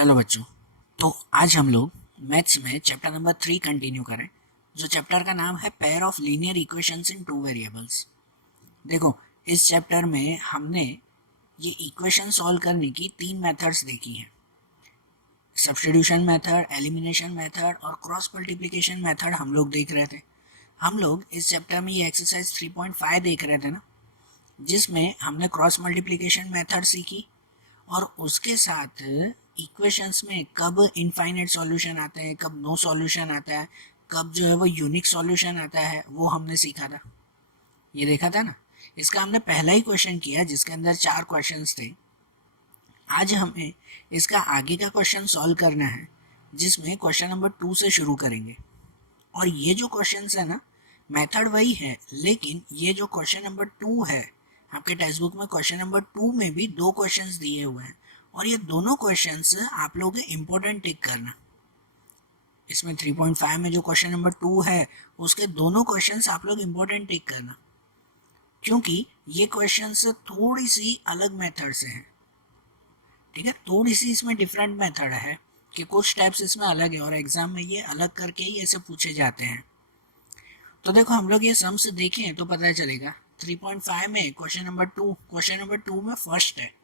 चलो बच्चों, तो आज हम लोग मैथ्स में चैप्टर नंबर 3 कंटिन्यू करें, जो चैप्टर का नाम है pair of linear equations in two variables. देखो, इस चैप्टर में हमने ये इक्वेशन सॉल्व करने की 3 मेथड्स देखी हैं। सब्स्टिट्यूशन मेथड, एलिमिनेशन मेथड और क्रॉस मल्टीप्लिकेशन मेथड हम लोग देख रहे थे। हम लोग इस चैप्टर में ये एक्सरसाइज 3.5 देख रहे थे ना, जिसमें हमने क्रॉस मल्टीप्लिकेशन मेथड सीखी और उसके साथ इक्वेशंस में कब इनफाइनाइट सॉल्यूशन आते हैं, कब नो सॉल्यूशन आता है, कब जो है वो यूनिक सॉल्यूशन आता है, वो हमने सीखा था। ये देखा था ना। इसका हमने पहला ही क्वेश्चन किया जिसके अंदर 4 क्वेश्चंस थे। आज हमें इसका आगे का क्वेश्चन सॉल्व करना है, जिसमें क्वेश्चन नंबर 2 से शुरू करेंगे। और ये जो क्वेश्चन है ना, मेथड वही है, लेकिन ये जो क्वेश्चन नंबर 2 है, आपके टेक्स्ट बुक में क्वेश्चन नंबर 2 में भी 2 क्वेश्चंस दिए हुए हैं और ये दोनों क्वेश्चंस आप लोगों को इम्पोर्टेंट टिक करना। इसमें 3.5 में जो क्वेश्चन नंबर 2 है, उसके दोनों क्वेश्चंस आप लोग इम्पोर्टेंट टिक करना, क्योंकि ये क्वेश्चंस थोड़ी सी अलग मेथड से हैं। ठीक है, थोड़ी सी इसमें डिफरेंट मेथड है कि कुछ टाइप्स इसमें अलग है और एग्जाम में ये अलग करके ही ऐसे पूछे जाते हैं। तो देखो, हम लोग ये सम्स देखें तो पता चलेगा। 3.5 में क्वेश्चन नंबर 2 में फर्स्ट है,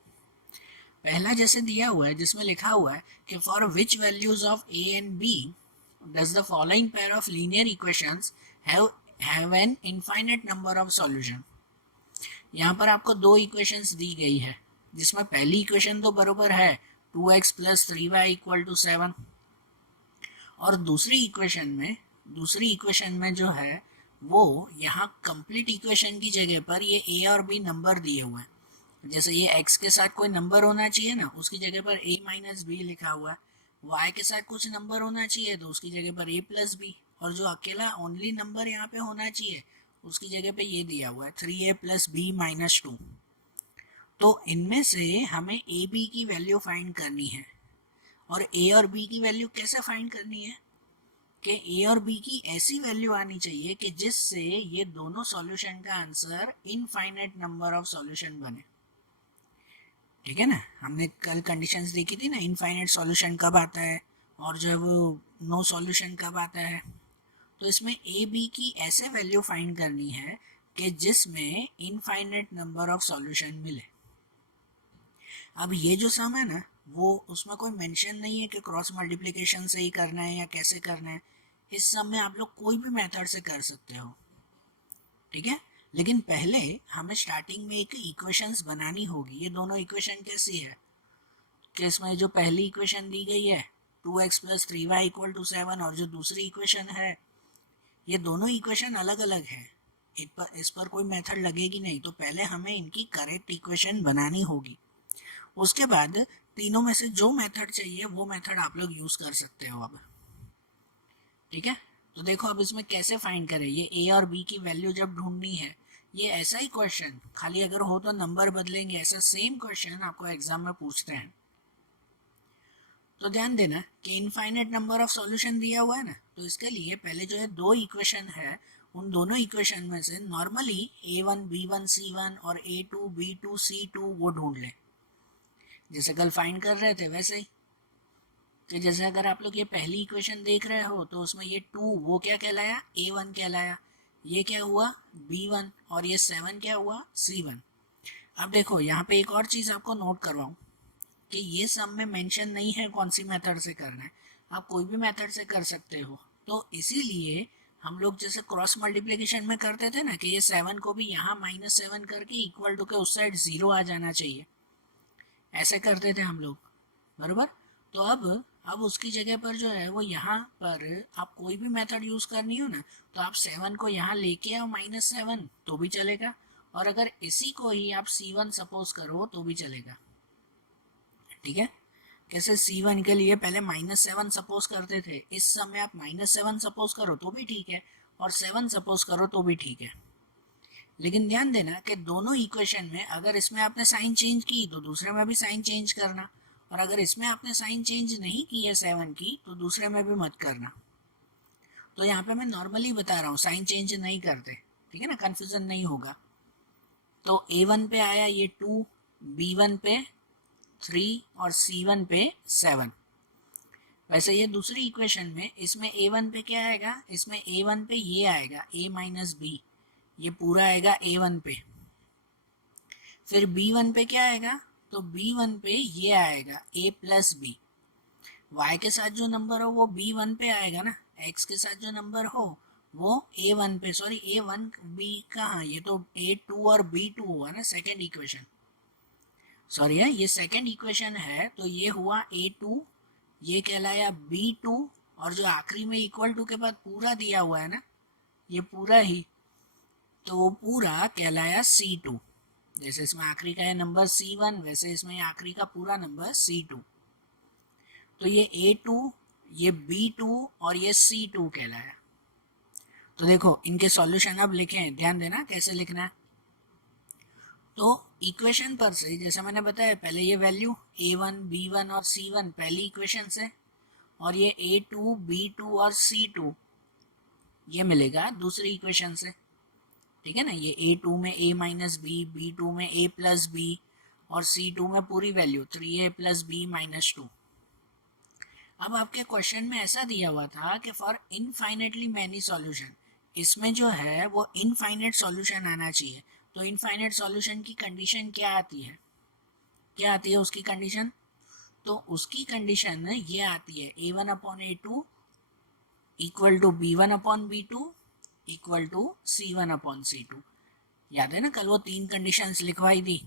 पहला जैसे दिया हुआ है, जिसमें लिखा हुआ है कि for which values of a and b does the following pair of linear equations have an infinite number of solution. यहाँ पर आपको 2 इक्वेशंस दी गई है, जिसमें पहली इक्वेशन तो बरोबर है 2x + 3y = 7, और दूसरी इक्वेशन में जो है वो यहाँ कंप्लीट इक्वेशन की जगह पर ये a और b नंबर दिए हुए हैं। जैसे ये x के साथ कोई नंबर होना चाहिए ना, उसकी जगह पर a - b लिखा हुआ है। y के साथ कुछ नंबर होना चाहिए तो उसकी जगह पर a + b, और जो अकेला ओनली नंबर यहाँ पे होना चाहिए उसकी जगह पे ये दिया हुआ है 3a + b - 2। तो इनमें से हमें a b की वैल्यू फाइंड करनी है। और a और b की वैल्यू कैसे फाइंड करनी है कि a और b की ऐसी वैल्यू आनी चाहिए कि जिससे ये दोनों सॉल्यूशन का answer infinite number of solution बने। ठीक है ना, हमने कल कंडीशंस देखी थी ना, इनफाइनाइट सॉल्यूशन कब आता है और जो है वो नो सॉल्यूशन कब आता है। तो इसमें a b की ऐसे वैल्यू फाइंड करनी है कि जिसमें इनफाइनाइट नंबर ऑफ सॉल्यूशन मिले। अब ये जो सम है ना, वो उसमें कोई मेंशन नहीं है कि क्रॉस मल्टीप्लिकेशन से ही करना है या कैसे करना है। इस सम में आप लोग कोई भी मेथड से कर सकते हो। ठीक है, लेकिन पहले हमें स्टार्टिंग में एक इक्वेशंस बनानी होगी। ये दोनों इक्वेशन कैसी है कि इसमें जो पहली इक्वेशन दी गई है 2x + 3y = 7, और जो दूसरी इक्वेशन है, ये दोनों इक्वेशन अलग अलग है। इस पर कोई मेथड लगेगी नहीं, तो पहले हमें इनकी करेक्ट इक्वेशन बनानी होगी। उसके बाद तीनों में से जो मेथड चाहिए वो मेथड आप लोग यूज कर सकते हो अब। ठीक है, तो देखो अब इसमें कैसे फाइंड करें। ये a और b की वैल्यू जब ढूंढनी है, ये ऐसा ही क्वेश्चन, खाली अगर हो तो नंबर बदलेंगे, ऐसा सेम क्वेश्चन आपको एग्जाम में पूछते हैं। तो ध्यान देना कि इनफाइनाइट नंबर ऑफ सॉल्यूशन दिया हुआ है ना, तो इसके लिए पहले जो है 2 इक्वेशन है, उन दोनों इक्वेशन में से नॉर्मली a1 b1 c1 और a2 b2 c2 वो ढूंढ लें, जैसे कल फाइंड कर रहे थे वैसे ही। तो जैसे अगर आप लोग ये पहली इक्वेशन देख रहे हो तो उसमें ये 2 वो क्या कहलाया, a1 कहलाया, ये क्या हुआ b1, और ये 7 क्या हुआ c1। अब देखो यहाँ पे एक और चीज़ आपको नोट करवाऊँ कि ये सम में मेंशन नहीं है कौन सी मेथड से करना है, आप कोई भी मेथड से कर सकते हो। तो इसीलिए हम लोग जैसे क्रॉस मल्टीप्लिकेशन में करते थे ना कि ये 7 को भी यहाँ -7 करके इक्वल टू के उस साइड 0 आ जाना चाहिए, ऐसे करते थे हम लोग, बराबर। तो अब उसकी जगह पर जो है वो यहाँ पर आप कोई भी मेथड यूज करनी हो ना, तो आप 7 को यहाँ लेके आओ -7 तो भी चलेगा, और अगर इसी को ही आप c1 सपोज करो तो भी चलेगा। ठीक है, कैसे c1 के लिए पहले -7 सपोज करते थे, इस समय आप -7 सपोज करो तो भी ठीक है, और 7 सपोज करो तो भी ठीक है। लेकिन ध्यान देना कि दोनों इक्वेशन में अगर इसमें आपने साइन चेंज की तो दूसरे में भी साइन चेंज करना, और अगर इसमें आपने साइन चेंज नहीं की है 7 की तो दूसरे में भी मत करना। तो यहाँ पे मैं नॉर्मली बता रहा हूँ, साइन चेंज नहीं करते, ठीक है ना, कन्फ्यूजन नहीं होगा। तो a1 पे आया ये 2, b1 पे 3 और c1 पे 7। वैसे ये दूसरी इक्वेशन में इसमें a1 पे क्या आएगा, इसमें a1 पे ये आएगा a माइनस बी, ये पूरा आएगा a1 पे। फिर b1 पे क्या आएगा, तो b1 पे ये आएगा a प्लस बी। y के साथ जो नंबर हो वो b1 पे आएगा ना, x के साथ जो नंबर हो वो a1 पे, सॉरी a1 b कहाँ, ये तो a2 और b2 हुआ ना सेकेंड इक्वेशन, सॉरी है ये सेकेंड इक्वेशन है, तो ये हुआ a2, ये कहलाया b2, और जो आखिरी में इक्वल टू के बाद पूरा दिया हुआ है ना, ये पूरा ही, तो पूरा कहलाया c2। जैसे इसमें आखिरी का है नंबर c1, वैसे इसमें आखिरी का पूरा नंबर c2। तो ये a2, ये b2 और ये c2 कहलाया। तो देखो इनके सॉल्यूशन अब लिखें, ध्यान देना कैसे लिखना है। तो इक्वेशन पर से जैसे मैंने बताया पहले ये वैल्यू a1, b1 और c1 पहली इक्वेशन से, और ये a2, b2 और c2 ये मिलेगा दूसरी इक्वेशन से, ठीक है ना। ये a2 में a माइनस बी, b2 में a प्लस बी और c2 में पूरी value 3a plus B minus 2। अब आपके क्वेश्चन में ऐसा दिया हुआ था कि फॉर इनफाइनेटली मैनी सॉल्यूशन, इसमें जो है वो इनफाइनेट सॉल्यूशन आना चाहिए। तो इनफाइनेट सॉल्यूशन की कंडीशन क्या आती है, क्या आती है उसकी कंडीशन, तो उसकी कंडीशन ये आती है a1 upon a2 equal to b1 upon b2 equal to c1 upon c2। याद है ना कल वो तीन कंडीशंस लिखवाई थी,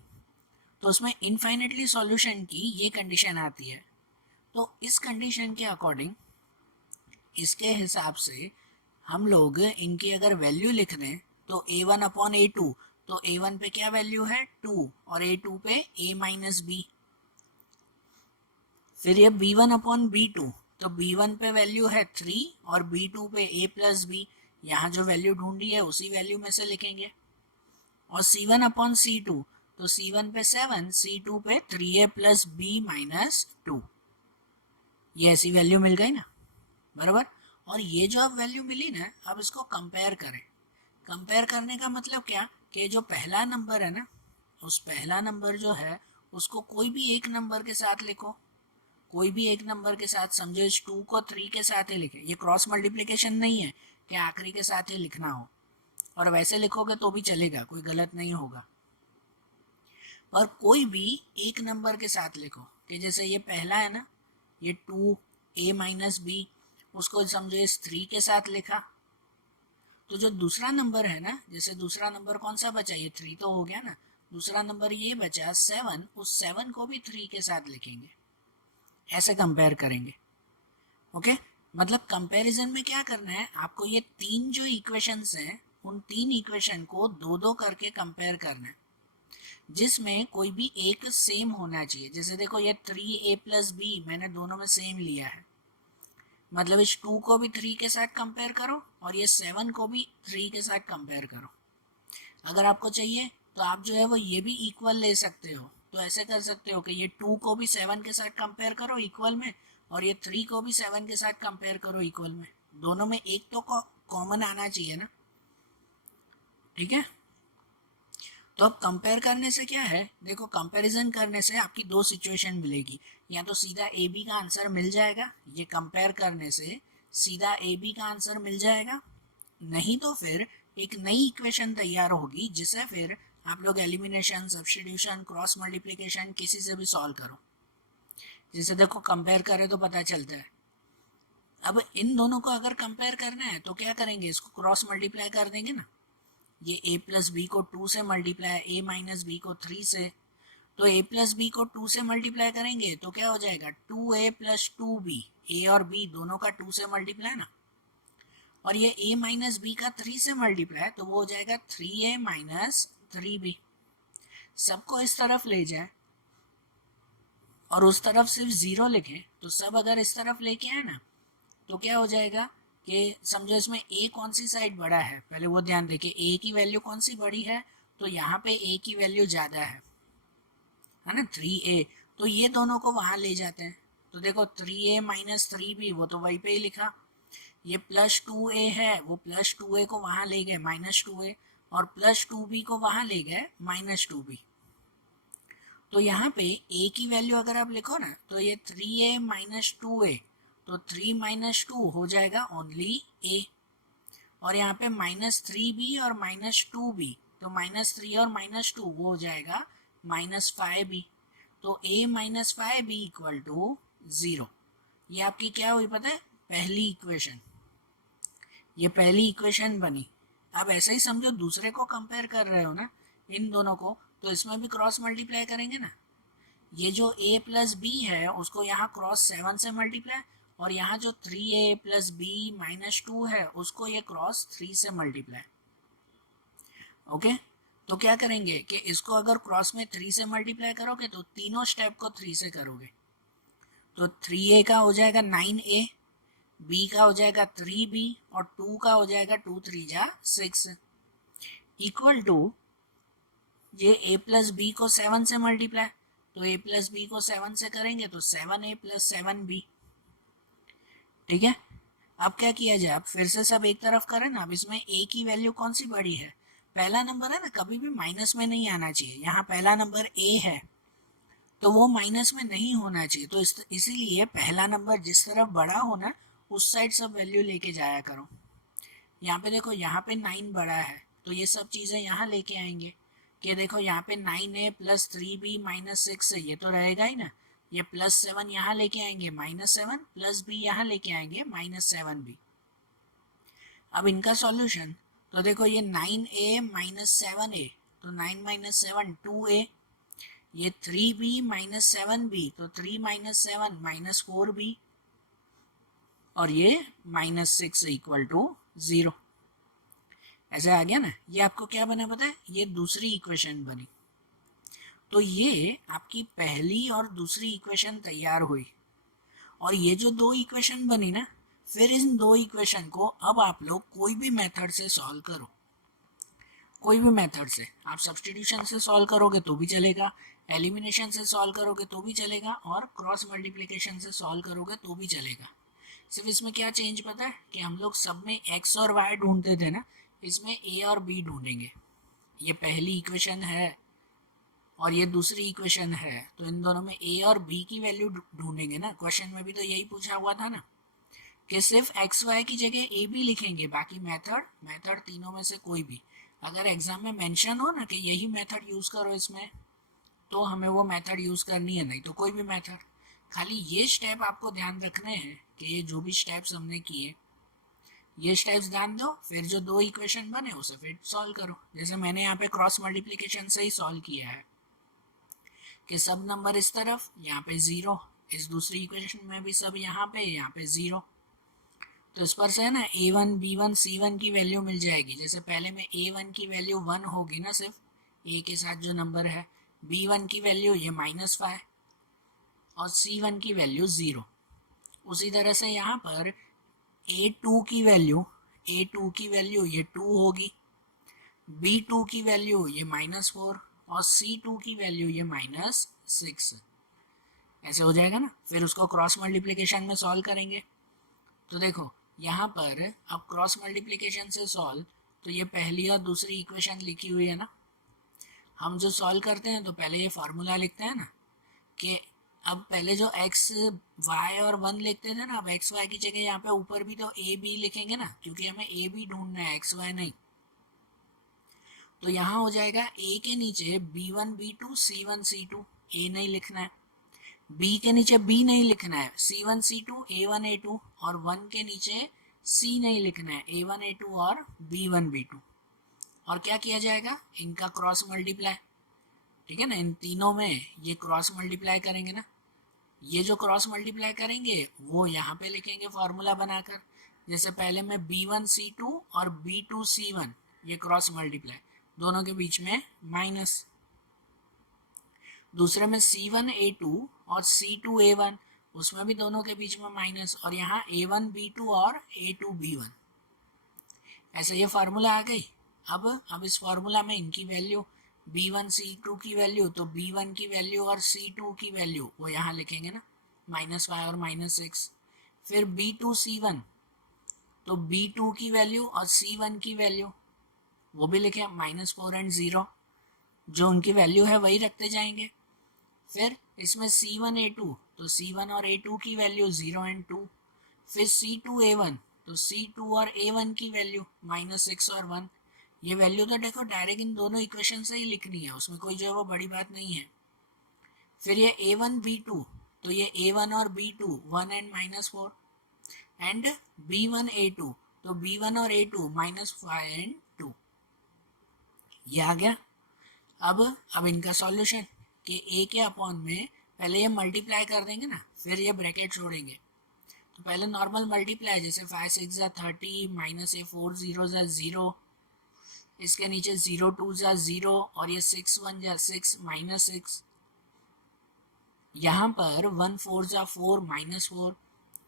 तो उसमें इनफाइनेटली सॉल्यूशन की ये कंडीशन आती है। तो इस कंडीशन के अकॉर्डिंग, इसके हिसाब से हम लोग इनकी अगर वैल्यू लिख दें तो a1 अपॉन a2, तो a1 पे क्या वैल्यू है 2 और a2 पे a माइनस बी। फिर ये b1 अपॉन b2, तो b1 पे वैल्यू है 3 और b2 पे a प्लस बी, यहाँ जो वैल्यू ढूंढी है उसी वैल्यू में से लिखेंगे। और c1 अपॉन c2, तो c1 पे 7, c2 पे 3a प्लस बी माइनस 2, ये ऐसी वैल्यू मिल गई ना, बराबर। और ये जो अब वैल्यू मिली ना, अब इसको कंपेयर करें। कंपेयर करने का मतलब क्या, कि जो पहला नंबर है ना, उस पहला नंबर जो है उसको कोई भी एक नंबर के साथ लिखो, कोई भी एक नंबर के साथ, समझो इस 2 को 3 के साथ ही लिखे, ये क्रॉस मल्टीप्लिकेशन नहीं है कि आखिरी के साथ ही लिखना हो, और वैसे लिखोगे तो भी चलेगा, कोई गलत नहीं होगा। और कोई भी एक नंबर के साथ लिखो, कि जैसे ये पहला है ना, ये 2a माइनस बी, उसको समझो इस 3 के साथ लिखा। तो जो दूसरा नंबर है ना, जैसे दूसरा नंबर कौन सा बचा, ये 3 तो हो गया ना, दूसरा नंबर ये बचा 7, उस 7 को भी 3 के साथ लिखेंगे, ऐसे कंपेयर करेंगे। ओके, मतलब कंपैरिजन में क्या करना है आपको, ये तीन जो इक्वेशंस हैं उन तीन इक्वेशन को दो दो करके कंपेयर करना है, जिसमें कोई भी एक सेम होना चाहिए। जैसे देखो ये 3a प्लस बी मैंने दोनों में सेम लिया है, मतलब इस 2 को भी 3 के साथ कंपेयर करो और ये 7 को भी 3 के साथ कंपेयर करो। अगर आपको चाहिए तो आप जो है वो ये भी इक्वल ले सकते हो, तो ऐसे कर सकते हो कि ये 2 को भी 7 के साथ कंपेयर करो इक्वल में, और ये 3 को भी 7 के साथ कंपेयर करो इक्वल में। दोनों में एक तो कॉमन आना चाहिए ना, ठीक है। तो अब कंपेयर करने से क्या है, देखो कंपैरिजन करने से आपकी दो सिचुएशन मिलेगी, या तो सीधा ए बी का आंसर मिल जाएगा, ये कंपेयर करने से सीधा ए बी का आंसर मिल जाएगा, नहीं तो फिर एक नई इक्वेशन तैयार होगी जिसे फिर आप लोग एलिमिनेशन, सब्स्टिट्यूशन, क्रॉस मल्टीप्लिकेशन किसी से भी सॉल्व करो। जैसे देखो कंपेयर करें तो पता चलता है। अब इन दोनों को अगर कंपेयर करना है तो क्या करेंगे, इसको क्रॉस मल्टीप्लाई कर देंगे ना, ये a प्लस बी को 2 से मल्टीप्लाई, a माइनस बी को 3 से, तो a प्लस बी को 2 से मल्टीप्लाई करेंगे तो क्या हो जाएगा 2a प्लस 2b, a और b दोनों का 2 से मल्टीप्लाई ना, और ये a माइनस बी का 3 से मल्टीप्लाई, तो वो हो जाएगा 3a माइनस 3b। सबको इस तरफ ले जाए और उस तरफ सिर्फ 0 लिखे, तो सब अगर इस तरफ लेके आए ना, तो क्या हो जाएगा कि समझो इसमें a कौन सी साइड बड़ा है, पहले वो ध्यान देके a की वैल्यू कौन सी बड़ी है, तो यहाँ पे a की वैल्यू ज़्यादा है ना 3a, तो ये दोनों को वहाँ ले जाते हैं। तो देखो 3a माइनस 3b वो तो वहीं पे ही लिखा, ये प्लस 2a है, वो प्लस 2a को वहाँ ले गए माइनस 2a, और प्लस 2b को वहाँ ले गए माइनस 2b। तो यहाँ पे a की वैल्यू अगर आप लिखो ना, तो ये 3a माइनस 2a, तो 3 माइनस 2 हो जाएगा ओनली ए, और यहाँ पे -3b और -2b, तो -3 और -2 वो हो जाएगा -5b, तो a - 5b इक्वल टू 0। ये आपकी क्या हुई पता है, पहली इक्वेशन, ये पहली इक्वेशन बनी। अब ऐसा ही समझो दूसरे को कंपेयर कर रहे हो ना इन दोनों को, तो इसमें भी क्रॉस मल्टीप्लाई करेंगे ना। ये जो a प्लस बी है उसको यहाँ क्रॉस 7 से मल्टीप्लाई, और यहाँ जो 3a प्लस बी माइनस 2 है उसको ये क्रॉस 3 से मल्टीप्लाई। ओके, तो क्या करेंगे कि इसको अगर क्रॉस में 3 से मल्टीप्लाई करोगे तो तीनों स्टेप को 3 से करोगे, तो 3a का हो जाएगा 9a, b का हो जाएगा 3b, और 2 का हो जाएगा 2 3 जा 6, इक्वल टू ये a प्लस बी को 7 से मल्टीप्लाई, तो a प्लस बी को 7 से करेंगे तो 7a प्लस 7b। ठीक है, अब क्या किया जाए, अब फिर से सब एक तरफ करें ना। अब इसमें a की वैल्यू कौन सी बड़ी है, पहला नंबर है ना, कभी भी माइनस में नहीं आना चाहिए। यहाँ पहला नंबर a है तो वो माइनस में नहीं होना चाहिए, तो इसीलिए पहला नंबर जिस तरफ बड़ा हो ना उस साइड सब वैल्यू लेके जाया करो। यहाँ पे देखो, यहाँ पे 9 बड़ा है तो ये सब चीज़ें यहाँ लेके आएंगे कि देखो यहाँ पे 9a प्लस 3b माइनस 6 है, ये तो रहेगा ही ना। ये +7 यहाँ लेके आएंगे -7, प्लस b यहाँ लेके आएंगे -7b। अब इनका सॉल्यूशन तो देखो, ये 9a माइनस 7a, तो 9 माइनस 7 2a, ये 3b माइनस 7b, तो 3 माइनस 7 -4b, और ये -6 इक्वल टू 0। ऐसा आ गया ना। ये आपको क्या बना पता है, ये दूसरी इक्वेशन बनी। तो ये आपकी पहली और दूसरी इक्वेशन तैयार हुई, और ये जो दो इक्वेशन बनी ना, फिर इन दो इक्वेशन को अब आप लोग कोई भी मेथड से सॉल्व करो, कोई भी मेथड से। आप सब्स्टिट्यूशन से सॉल्व करोगे तो भी चलेगा, एलिमिनेशन से सॉल्व करोगे तो भी चलेगा, और क्रॉस मल्टीप्लिकेशन से सॉल्व करोगे तो भी चलेगा। सिर्फ इसमें क्या चेंज पता है कि हम लोग सब में x और y ढूंढते थे ना, इसमें a और b ढूंढेंगे। ये पहली इक्वेशन है और ये दूसरी इक्वेशन है, तो इन दोनों में a और b की वैल्यू ढूंढेंगे ना। क्वेश्चन में भी तो यही पूछा हुआ था ना कि सिर्फ एक्स वाई की जगह ए बी लिखेंगे, बाकी मेथड तीनों में से कोई भी। अगर एग्जाम में मेंशन हो ना कि यही मेथड यूज़ करो इसमें, तो हमें वो मेथड यूज़ करनी है, नहीं तो कोई भी मेथड। खाली ये स्टेप आपको ध्यान रखने हैं कि ये जो भी स्टेप्स हमने किए, ये स्टेप्स ध्यान दो, फिर जो दो इक्वेशन बने उसे फिर सॉल्व करो। जैसे मैंने यहाँ पे क्रॉस मल्टीप्लिकेशन से ही सॉल्व किया है कि सब नंबर इस तरफ, यहाँ पे 0, इस दूसरी इक्वेशन में भी सब यहाँ पे 0, तो इस पर से है ना a1 b1 c1 की वैल्यू मिल जाएगी। जैसे पहले में a1 की वैल्यू 1 होगी ना, सिर्फ a के साथ जो नंबर है, b1 की वैल्यू ये -5, और c1 की वैल्यू 0। उसी तरह से यहाँ पर a2 की वैल्यू ये 2 होगी, b2 की वैल्यू ये -4, और c2 की वैल्यू ये -6। ऐसे हो जाएगा ना। फिर उसको क्रॉस मल्टीप्लिकेशन में सॉल्व करेंगे, तो देखो यहाँ पर अब क्रॉस मल्टीप्लिकेशन से सॉल्व, तो ये पहली और दूसरी इक्वेशन लिखी हुई है ना। हम जो सॉल्व करते हैं तो पहले ये फार्मूला लिखते हैं ना कि अब पहले जो x y और 1 लिखते थे ना, अब x y की जगह यहाँ पे ऊपर भी तो a b लिखेंगे ना, क्योंकि हमें a b ढूंढना है, x y नहीं। तो यहाँ हो जाएगा a के नीचे b1 b2 c1 c2, a नहीं लिखना है, b के नीचे b नहीं लिखना है, c1 c2 a1 a2, और 1 के नीचे c नहीं लिखना है, a1 a2 और b1 b2। और क्या किया जाएगा, इनका क्रॉस मल्टीप्लाई। ठीक है ना, इन तीनों में ये क्रॉस मल्टीप्लाई करेंगे ना। ये जो क्रॉस मल्टीप्लाई करेंगे वो यहाँ पे लिखेंगे फॉर्मूला बनाकर। जैसे पहले में b1 c2 और b2 c1, ये क्रॉस मल्टीप्लाई, दोनों के बीच में माइनस। दूसरे में c1 a2 और c2 a1, उसमें भी दोनों के बीच में माइनस, और यहाँ a1 b2 और a2 b1। ऐसे ये फार्मूला आ गई। अब इस फार्मूला में इनकी वैल्यू, b1 c2 की वैल्यू, तो b1 की वैल्यू और c2 की वैल्यू वो यहाँ लिखेंगे ना, -5 और -6। फिर b2 c1, तो b2 की वैल्यू और c1 की वैल्यू वो भी लिखे, -4 और 0, जो उनकी वैल्यू है वही रखते जाएंगे। फिर इसमें c1 a2, तो c1 और a2 की वैल्यू 0 और 2, फिर C2 A1, तो C2 और A1 की वैल्यू -6 और 1, ये वैल्यू तो देखो डायरेक्ट इन दोनों इक्वेशन से ही लिखनी है, उसमें कोई जो है वो बड़ी बात नहीं है। फिर ये A1 B2, तो ये A1 और B2 1 and -4, and B1 A2, तो B1 और A2 -5 एंड 2, ये आ गया। अब इनका सॉल्यूशन कि A के अपॉन में पहले ये मल्टीप्लाई कर देंगे ना, फिर ये ब्रैकेट छोड़ेंगे। तो पहले नॉर्मल मल्टीप्लाई, जैसे 5 6 जा 30, -4 0 जा 0, इसके नीचे 0 2 जा 0, और ये 6 1 जा 6 -6, यहाँ पर 1 4 जा 4 -4,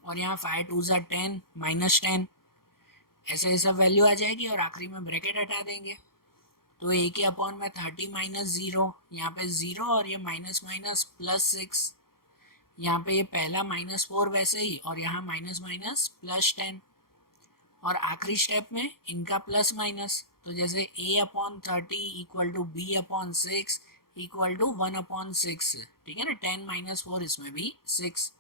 और यहाँ 5 2 जा 10 -10, ऐसे ही सब वैल्यू आ जाएगी और आखिरी में ब्रैकेट हटा देंगे। तो A के अपॉन में 30 -0, यहाँ पे 0 और ये माइनस माइनस +6, यहाँ पे ये पहला -4 वैसे ही, और यहाँ माइनस माइनस +10, और आखिरी स्टेप में इनका प्लस माइनस, तो जैसे A/30 equal to B/6 equal to 1/6, ठीक है ना, 10 -4, इसमें भी 6।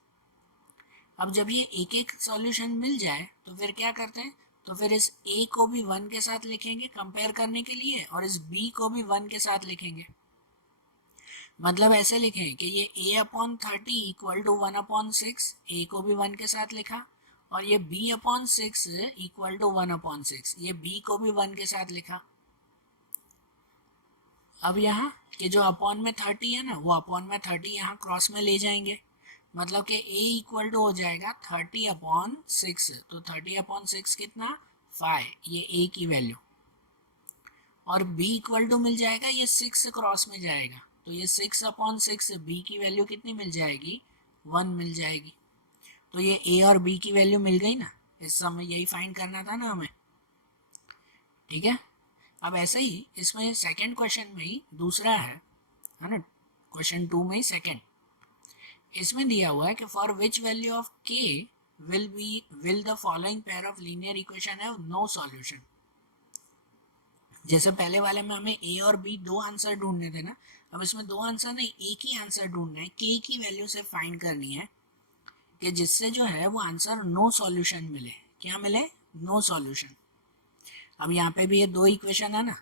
अब जब ये एक एक सॉल्यूशन मिल जाए तो फिर क्या करते हैं, तो फिर इस A को भी 1 के साथ लिखेंगे कंपेयर करने के लिए, और इस B को भी 1 के साथ लिखेंगे। मतलब ऐसे लिखें कि ये A/30 इक्वल टू 1/6, A को भी 1 के साथ लिखा, और ये B/6 इक्वल टू 1/6, ये B को भी 1 के साथ लिखा। अब यहाँ कि जो अपॉन में 30 है ना, वो अपॉन में 30 यहाँ क्रॉस में ले जाएंगे, मतलब कि A इक्वल टू हो जाएगा 30/6, तो 30/6 कितना 5, ये A की वैल्यू, और B इक्वल टू मिल जाएगा, ये 6 क्रॉस में जाएगा, तो ये 6/6, B की वैल्यू कितनी मिल जाएगी 1 मिल जाएगी। तो ये A और B की वैल्यू मिल गई ना, इस समय यही फाइंड करना था ना हमें, ठीक है। अब ऐसे ही इसमें सेकंड क्वेश्चन में ही दूसरा है ना, क्वेश्चन 2 में ही सेकंड, इसमें दिया हुआ है कि for which value of k will the following pair of linear equation have no solution. जैसे पहले वाले में हमें A और B दो आंसर ढूंढने थे ना, अब इसमें दो आंसर नहीं, एक ही आंसर ढूंढना है, k की वैल्यू से फाइंड करनी है कि जिससे जो है वो आंसर नो सॉल्यूशन मिले। क्या मिले, नो सॉल्यूशन। अब यहाँ पे भी ये दो इक्वेशन है ना,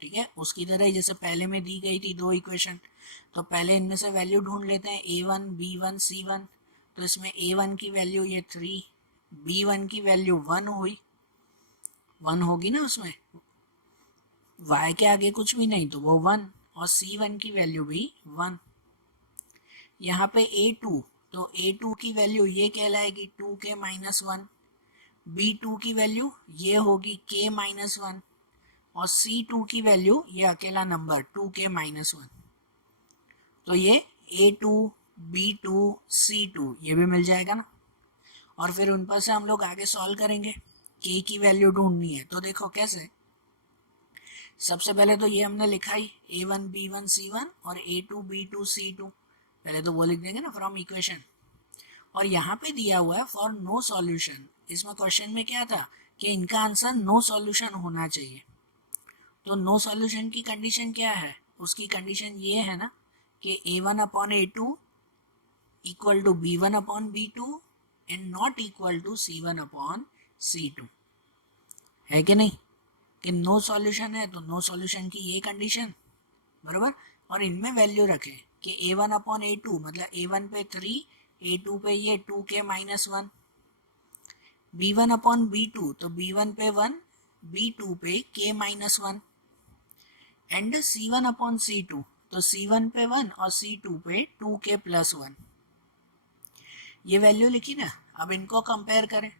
ठीक है, उसकी तरह ही जैसे पहले में दी गई थी दो इक्वेशन, तो पहले इनमें से वैल्यू ढूंढ लेते हैं, A1 B1 C1, तो इसमें A1 की वैल्यू ये 3, B1 की वैल्यू 1 हुई, 1 होगी ना उसमें, y के आगे कुछ भी नहीं तो वो 1, और C1 की वैल्यू भी 1। यहाँ पे A2, तो A2 की वैल्यू ये कहलाएगी 2k -1, B2 की वैल्यू ये होगी k -1, और C2 की वैल्यू ये अकेला नंबर 2k -1, तो ये A2 B2 C2 ये भी मिल जाएगा ना। और फिर उन पर से हम लोग आगे सॉल्व करेंगे, k की वैल्यू ढूंढनी है, तो देखो कैसे। सबसे पहले तो ये हमने लिखा ही A1 B1 C1 और A2 B2 C2, पहले तो वो लिख देंगे ना फ्रॉम इक्वेशन। और यहाँ पे दिया हुआ है फॉर नो सॉल्यूशन, इसमें क्वेश्चन में क्या था कि इनका आंसर नो सॉल्यूशन होना चाहिए। तो नो सॉल्यूशन की कंडीशन क्या है, उसकी कंडीशन ये है ना कि A1/A2 equal to B1/B2 and not equal to C1/C2, है कि नहीं, कि नो सॉल्यूशन है तो नो सॉल्यूशन की ये कंडीशन, बराबर। और इनमें वैल्यू रखें कि A1/A2 मतलब A1 पे 3, A2 पे ये 2k -1, B1/B2 तो B1 पे 1, B2 पे k -1, एंड C1/C2 तो C1 पे 1 और C2 पे 2k +1, ये वैल्यू लिखी ना। अब इनको कंपेयर करें,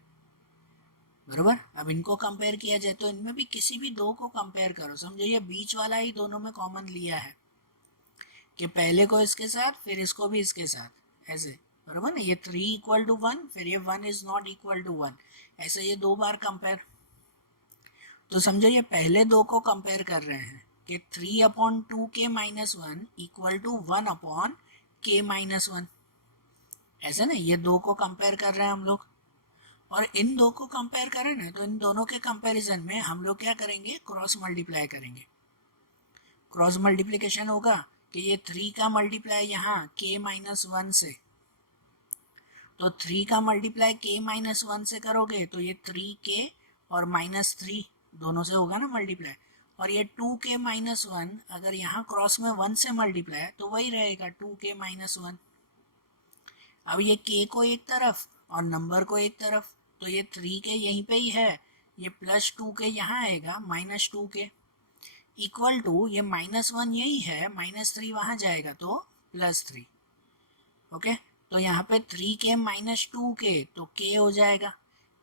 बराबर। अब इनको कंपेयर किया जाए तो इनमें भी किसी भी दो को कंपेयर करो, समझो ये बीच वाला ही दोनों में कॉमन लिया है कि पहले को इसके साथ फिर इसको भी इसके साथ, ऐसे, बराबर ना। ये 3 इक्वल टू 1, फिर ये 1 इज नॉट इक्वल टू 1, ऐसे ये दो बार कंपेयर। तो समझो ये पहले दो को कंपेयर कर रहे हैं कि 3/2k -1 इक्वल टू 1/k -1, ऐसे ना, ये दो को कंपेयर कर रहे हैं हम लोग। और इन दो को कंपेयर करें ना तो इन दोनों के कंपैरिजन में हम लोग क्या करेंगे, क्रॉस मल्टीप्लाई करेंगे। क्रॉस मल्टीप्लिकेशन होगा कि ये 3 का मल्टीप्लाई यहाँ k -1 से, तो 3 का मल्टीप्लाई k माइनस 1 से करोगे तो ये 3k और माइनस 3 दोनों से होगा ना मल्टीप्लाई, और ये 2k माइनस 1 अगर यहाँ क्रॉस में 1 से मल्टीप्लाई तो वही रहेगा 2k माइनस 1। अब ये k को एक तरफ और नंबर को एक तरफ, तो ये 3k यहीं पे ही है, ये प्लस 2k यहाँ आएगा माइनस 2k इक्वल टू ये माइनस 1 यही है, माइनस 3 वहाँ जाएगा तो प्लस 3। ओके, तो यहाँ पे 3k माइनस 2k तो k हो जाएगा,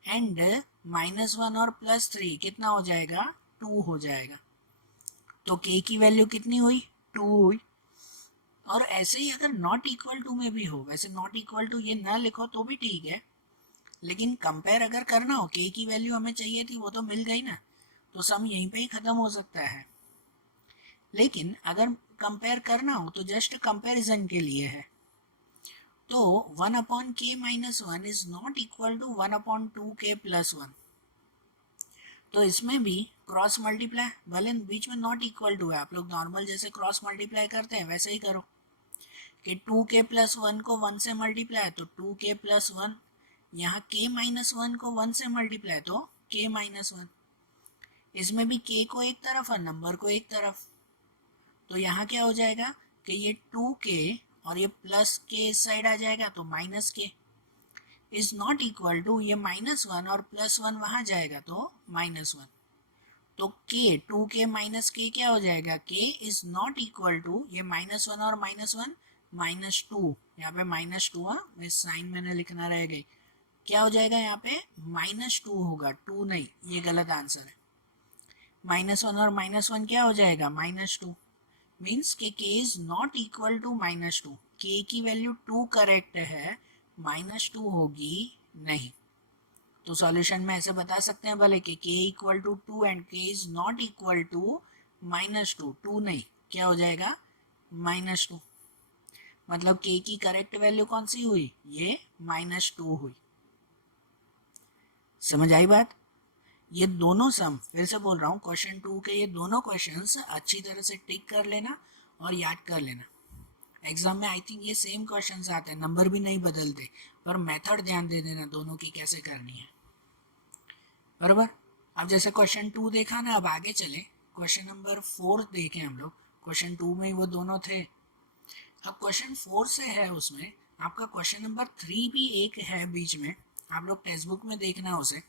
एंड माइनस 1 और प्लस 3 कितना हो जाएगा, 2 हो जाएगा। तो k की वैल्यू कितनी हुई, 2 हुई। और ऐसे ही अगर नॉट इक्वल टू में भी हो, वैसे नॉट इक्वल टू ये ना लिखो तो भी ठीक है, लेकिन कंपेयर अगर करना हो, k की वैल्यू हमें चाहिए थी वो तो मिल गई ना, तो सम यहीं पे ही ख़त्म हो सकता है। लेकिन अगर कंपेयर करना हो तो जस्ट कंपैरिजन के लिए है, तो 1 upon k minus 1 is not equal to 1 upon 2k plus 1। तो इसमें भी क्रॉस मल्टीप्लाई, भले बीच में नॉट इक्वल टू है, आप लोग नॉर्मल जैसे क्रॉस मल्टीप्लाई करते हैं वैसे ही करो कि 2k प्लस 1 को 1 से मल्टीप्लाई तो 2k प्लस 1, यहाँ k माइनस 1 को 1 से मल्टीप्लाई तो k माइनस 1। इसमें भी k को एक तरफ और नंबर को एक तरफ, तो यहाँ क्या हो जाएगा कि ये 2k और ये प्लस के इस साइड आ जाएगा तो माइनस के इज नॉट इक्वल टू ये माइनस 1 और प्लस 1 वहाँ जाएगा तो माइनस 1। तो k 2k माइनस के क्या हो जाएगा, k is not equal to ये माइनस 1 और माइनस 1 माइनस 2, यहाँ पे माइनस 2, हाँ मैं साइन मैंने लिखना रह गई, क्या हो जाएगा यहाँ पे माइनस 2 होगा, 2 नहीं, ये गलत आंसर है। माइनस 1 और माइनस 1 क्या हो जाएगा, माइनस 2, मीन्स के k is not equal to minus 2। k की वैल्यू 2 करेक्ट है, माइनस 2 होगी नहीं। तो सॉल्यूशन में ऐसे बता सकते हैं भले कि k equal to 2 and k is not equal to minus 2, 2 नहीं, क्या हो जाएगा माइनस 2। मतलब k की करेक्ट वैल्यू कौन सी हुई, ये माइनस 2 हुई। समझ आई बात। ये दोनों सम, फिर से बोल रहा हूँ, क्वेश्चन 2 के ये दोनों क्वेश्चंस अच्छी तरह से टिक कर लेना और याद कर लेना। एग्जाम में आई थिंक ये सेम क्वेश्चंस आते हैं, नंबर भी नहीं बदलते, पर मेथड ध्यान दे देना दोनों की कैसे करनी है, बराबर। अब जैसे क्वेश्चन 2 देखा ना, अब आगे चले क्वेश्चन नंबर 4 देखें हम लोग। क्वेश्चन 2 में ही वो दोनों थे, अब क्वेश्चन 4 से है, उसमें आपका क्वेश्चन नंबर 3 भी एक है बीच में, आप लोग टेक्स्ट बुक में देखना उसे,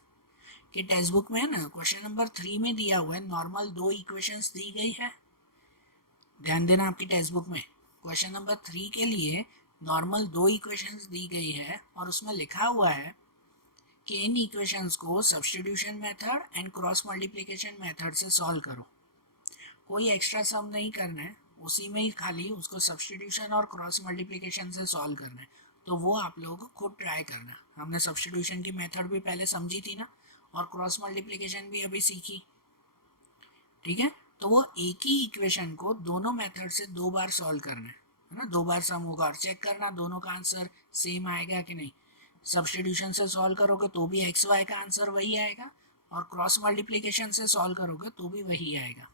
कि टेक्स्ट बुक में है ना क्वेश्चन नंबर 3 में दिया हुआ है नॉर्मल 2 इक्वेशंस दी गई है। ध्यान देना आपकी टेक्स्ट बुक में क्वेश्चन नंबर 3 के लिए नॉर्मल 2 इक्वेशंस दी गई है, और उसमें लिखा हुआ है कि इन इक्वेशंस को substitution method and cross multiplication method से सॉल्व करो। कोई एक्स्ट्रा सम नहीं करना है, उसी में ही खाली उसको सब्स्टिट्यूशन और क्रॉस मल्टीप्लिकेशन से सॉल्व करना है। तो वो आप लोग खुद ट्राई करना। हमने सब्स्टिट्यूशन की मेथड भी पहले समझी थी ना, और क्रॉस मल्टीप्लिकेशन भी अभी सीखी, ठीक है। तो वो एक ही इक्वेशन को दोनों मेथड से 2 बार सॉल्व करना है ना, 2 बार सम होगा और चेक करना दोनों का आंसर सेम आएगा कि नहीं। सब्स्टिट्यूशन से सॉल्व करोगे तो भी एक्स वाई का आंसर वही आएगा, और क्रॉस मल्टीप्लिकेशन से सॉल्व करोगे तो भी वही आएगा।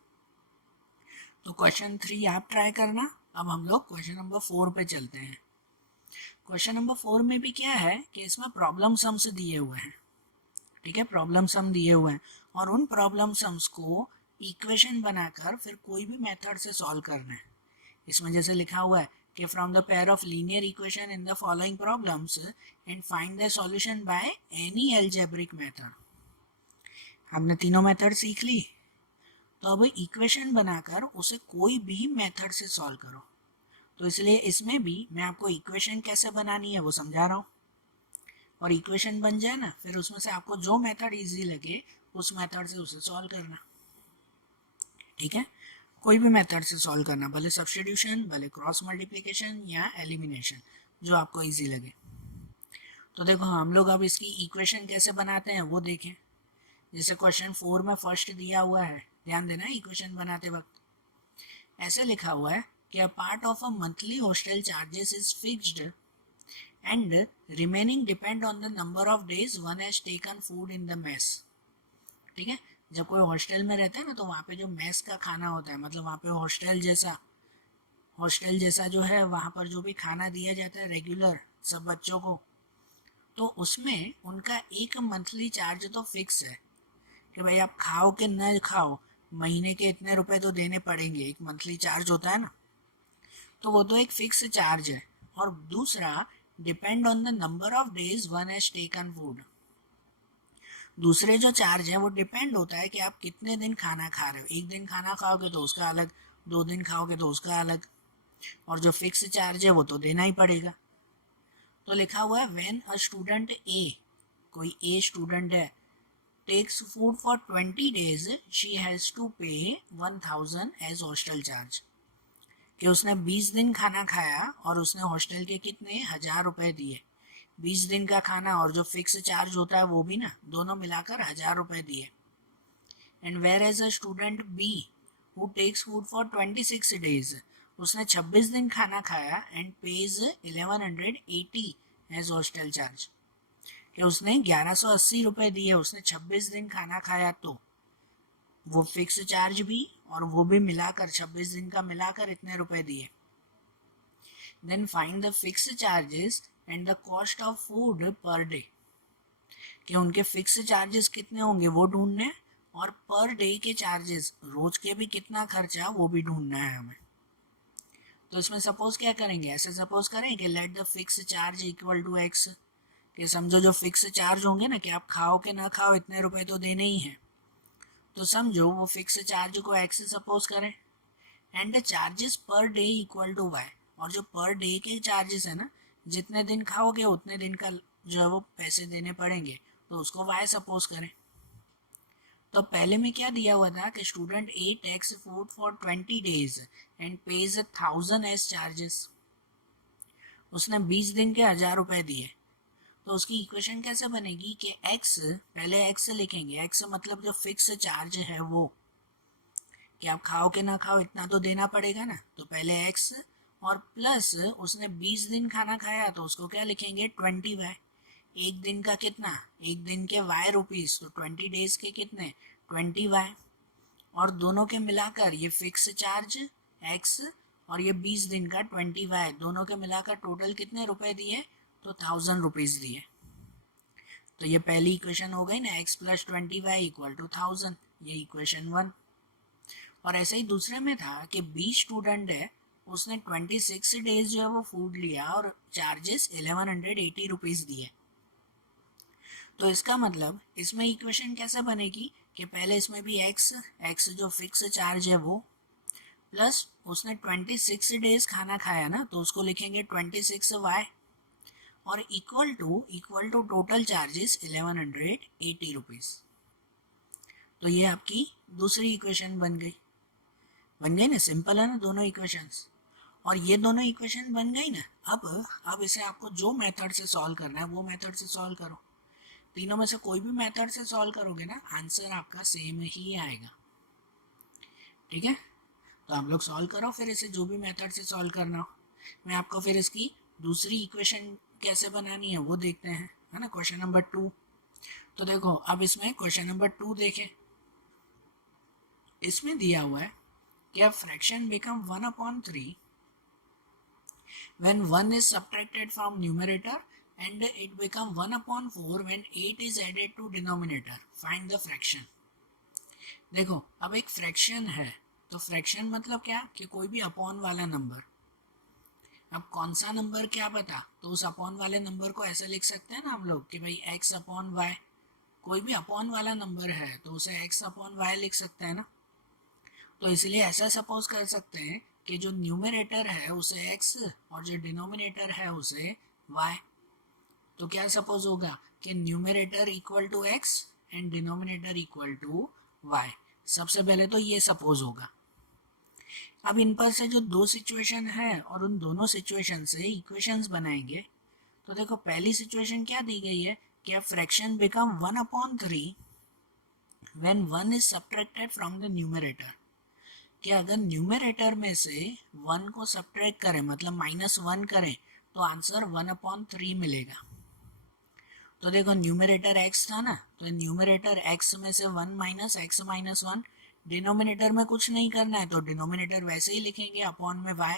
तो क्वेश्चन 3 आप ट्राई करना। अब हम लोग क्वेश्चन नंबर 4 पे चलते हैं। क्वेश्चन नंबर 4 में भी क्या है कि इसमें प्रॉब्लम सम्स दिए हुए हैं, ठीक है, प्रॉब्लम सम दिए हुए हैं, और उन प्रॉब्लम सम्स को इक्वेशन बनाकर फिर कोई भी मेथड से सॉल्व करना है। इसमें जैसे लिखा हुआ है कि from the pair of linear equation in the following problems and find the solution by any algebraic method. हमने तीनों मेथड सीख ली, तो अब इक्वेशन बनाकर उसे कोई भी मेथड से सॉल्व करो। तो इसलिए इसमें भी मैं आपको इक्वेशन कैसे बनानी है वो समझा रहा हूँ, और इक्वेशन बन जाए ना, फिर उसमें से आपको जो मेथड इजी लगे उस मेथड से उसे सॉल्व करना, ठीक है। कोई भी मेथड से सॉल्व करना, भले सब्स्टिट्यूशन, भले क्रॉस मल्टीप्लिकेशन या एलिमिनेशन, जो आपको इजी लगे। तो देखो हम लोग अब इसकी इक्वेशन कैसे बनाते हैं वो देखें। जैसे क्वेश्चन 4 में फर्स्ट दिया हुआ है, ध्यान देना इक्वेशन बनाते वक्त ऐसे लिखा हुआ है कि a part of a monthly hostel charges is fixed and remaining depend on the number of days one has taken food in the mess, ठीक है। जब कोई हॉस्टल में रहता है ना, तो वहाँ पे जो मेस का खाना होता है, मतलब वहाँ पे हॉस्टल जैसा जो है, वहाँ पर जो भी खाना दिया जाता है रेगुलर सब बच्चों को, तो उसमें उनका एक मंथली चार्ज तो फिक्स है कि भाई आप खाओ कि न खाओ, महीने के इतने रुपए तो देने पड़ेंगे, एक मंथली चार्ज होता है ना, तो वो तो एक फिक्स चार्ज है। और दूसरा, depend on the number of days one has taken food. दूसरे जो चार्ज है वो डिपेंड होता है कि आप कितने दिन खाना खा रहे हो, एक दिन खाना खाओगे तो उसका अलग, 2 दिन खाओगे तो उसका अलग, और जो फिक्स चार्ज है वो तो देना ही पड़ेगा। तो लिखा हुआ है व्हेन अ स्टूडेंट ए, कोई ए स्टूडेंट है, takes food for 20 days she has to pay 1000 as hostel charge. कि उसने 20 दिन खाना खाया और उसने हॉस्टल के कितने 1000 रुपये दिए, 20 दिन का खाना और जो फिक्स चार्ज होता है वो भी ना, दोनों मिलाकर 1000 रुपये दिए। And where as a student B who takes food for 26 days, उसने 26 दिन खाना खाया and pays 1180 as hostel charge. कि उसने 1180 रुपये दिए, उसने 26 दिन खाना खाया, तो वो फिक्स चार्ज भी और वो भी मिलाकर 26 दिन का मिलाकर इतने रुपए दिए। Then find the fix charges and the cost of food per day. कि उनके फिक्स चार्जेस कितने होंगे वो ढूंढने हैं, और पर डे के चार्जेस, रोज के भी कितना खर्चा वो भी ढूंढना है हमें। तो इसमें सपोज क्या करेंगे, ऐसे सपोज करें कि let the fix charge equal to x. कि समझो जो फिक्स चार्ज होंगे ना, कि आप खाओ कि ना खाओ इतने रुपए तो देने ही हैं, तो समझो वो फिक्स चार्ज को एक्स सपोज करें, and the charges per day equal to y. और जो पर डे के चार्जेस है ना, जितने दिन खाओगे उतने दिन का जो है वो पैसे देने पड़ेंगे, तो उसको वाई सपोज करें। तो पहले में क्या दिया हुआ था कि student A takes food for 20 days and pays 1000 as charges. उसने 20 दिन के 1000 रुपये दिए, तो उसकी इक्वेशन कैसे बनेगी कि x, पहले x लिखेंगे, x मतलब जो फिक्स चार्ज है वो, कि आप खाओ कि ना खाओ इतना तो देना पड़ेगा ना, तो पहले x और प्लस उसने 20 दिन खाना खाया तो उसको क्या लिखेंगे 20y। एक दिन का कितना, एक दिन के y रुपीज़, तो 20 डेज के कितने 20y, और दोनों के मिलाकर ये फिक्स चार्ज x और ये 20 दिन का 20y, दोनों के मिलाकर टोटल कितने रुपए दिए, तो 1000 रुपीज़ दिए। तो ये पहली इक्वेशन हो गई ना, x plus 20y equal to 1000, ये इक्वेशन 1। और ऐसे ही दूसरे में था कि बी स्टूडेंट है, उसने 26 डेज जो है वो फूड लिया और चार्जेस 1180 रुपीज़ दिए। तो इसका मतलब इसमें इक्वेशन कैसे बनेगी कि पहले इसमें भी x जो फिक्स चार्ज है वो, प्लस उसने 26 डेज खाना खाया ना, तो उसको लिखेंगे 26y, और equal to total charges 1180 rupees. तो ये आपकी दूसरी इक्वेशन बन गई ना, सिंपल है ना दोनों इक्वेशंस। और ये दोनों इक्वेशन बन गई ना, अब इसे आपको जो मेथड से सॉल्व करना है वो मेथड से सॉल्व करो। तीनों में से कोई भी मेथड से सॉल्व करोगे ना, आंसर आपका सेम ही आएगा। ठीक है, तो आप लोग सॉल्व करो फिर इसे, जो भी मेथड से सॉल्व करना हो। मैं आपको फिर इसकी दूसरी इक्वेशन कैसे बनानी है वो देखते हैं, है ना, क्वेश्चन नंबर 2। तो देखो अब इसमें क्वेश्चन नंबर 2 देखें, इसमें दिया हुआ है कि a fraction become 1/3 when 1 is subtracted from numerator and it become 1/4 when 8 is added to denominator. Find the fraction. देखो अब एक फ्रैक्शन है, तो फ्रैक्शन मतलब क्या कि कोई भी अपॉन वाला नंबर। अब कौन सा नंबर क्या पता, तो उस अपॉन वाले नंबर को ऐसे लिख सकते हैं ना हम लोग कि भाई x/y, कोई भी अपॉन वाला नंबर है तो उसे x/y लिख सकते हैं ना। तो इसलिए ऐसा सपोज कर सकते हैं कि जो न्यूमरेटर है उसे x और जो डिनोमिनेटर है उसे y। तो क्या सपोज होगा कि numerator equal to x and denominator equal to y। सबसे पहले तो ये सपोज होगा। अब इन पर से जो दो सिचुएशन है और उन दोनों सिचुएशन से इक्वेशंस बनाएंगे। तो देखो पहली सिचुएशन क्या दी गई है कि a fraction become 1/3 when 1 is subtracted from the numerator। कि अगर न्यूमरेटर में से 1 को सब्ट्रैक्ट करें, मतलब -1 करें, तो आंसर 1/3 मिलेगा। तो देखो न्यूमरेटर x था ना, तो न्यूमरेटर x में से 1 माइनस x माइनस 1, डिनोमिनेटर में कुछ नहीं करना है तो डिनोमिनेटर वैसे ही लिखेंगे अपॉन में y,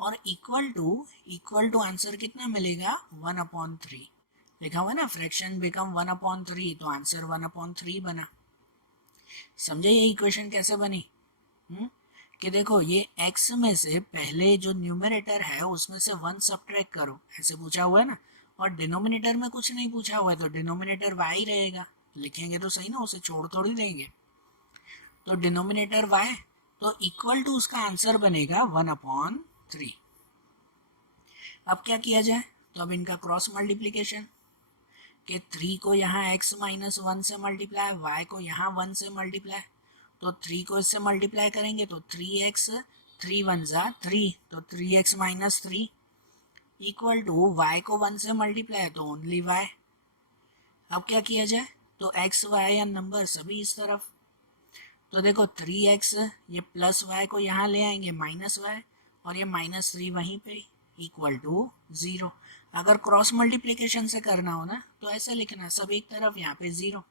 और इक्वल टू आंसर कितना मिलेगा 1/3। लिखा हुआ है ना, फ्रैक्शन बिकम 1/3, तो आंसर 1/3 बना। समझे ये इक्वेशन कैसे बनी? कि देखो ये x में से पहले जो न्यूमरेटर है उसमें से 1 सब्ट्रैक्ट करो, ऐसे पूछा हुआ है ना, और डिनोमिनेटर में कुछ नहीं पूछा हुआ है तो डिनोमिनेटर y रहेगा, लिखेंगे तो सही ना, उसे छोड़ थोड़ी देंगे। तो डिनोमिनेटर y, तो इक्वल टू उसका आंसर बनेगा 1/3। अब क्या किया जाए, तो अब इनका क्रॉस मल्टीप्लीकेशन, कि 3 को यहाँ x माइनस 1 से मल्टीप्लाई, y को यहाँ 1 से मल्टीप्लाई, तो 3 को इससे मल्टीप्लाई करेंगे तो 3x, 3 1 जा 3, तो 3x minus 3 equal to y को 1 से मल्टीप्लाई तो ओनली y। अब क्या किया जाए, तो x y या नंबर सभी इस तरफ, तो देखो 3x, ये प्लस y को यहाँ ले आएंगे माइनस y, और ये माइनस 3 वहीं पे इक्वल टू 0। अगर क्रॉस मल्टीप्लिकेशन से करना हो ना तो ऐसे लिखना, सब एक तरफ, यहाँ पे 0।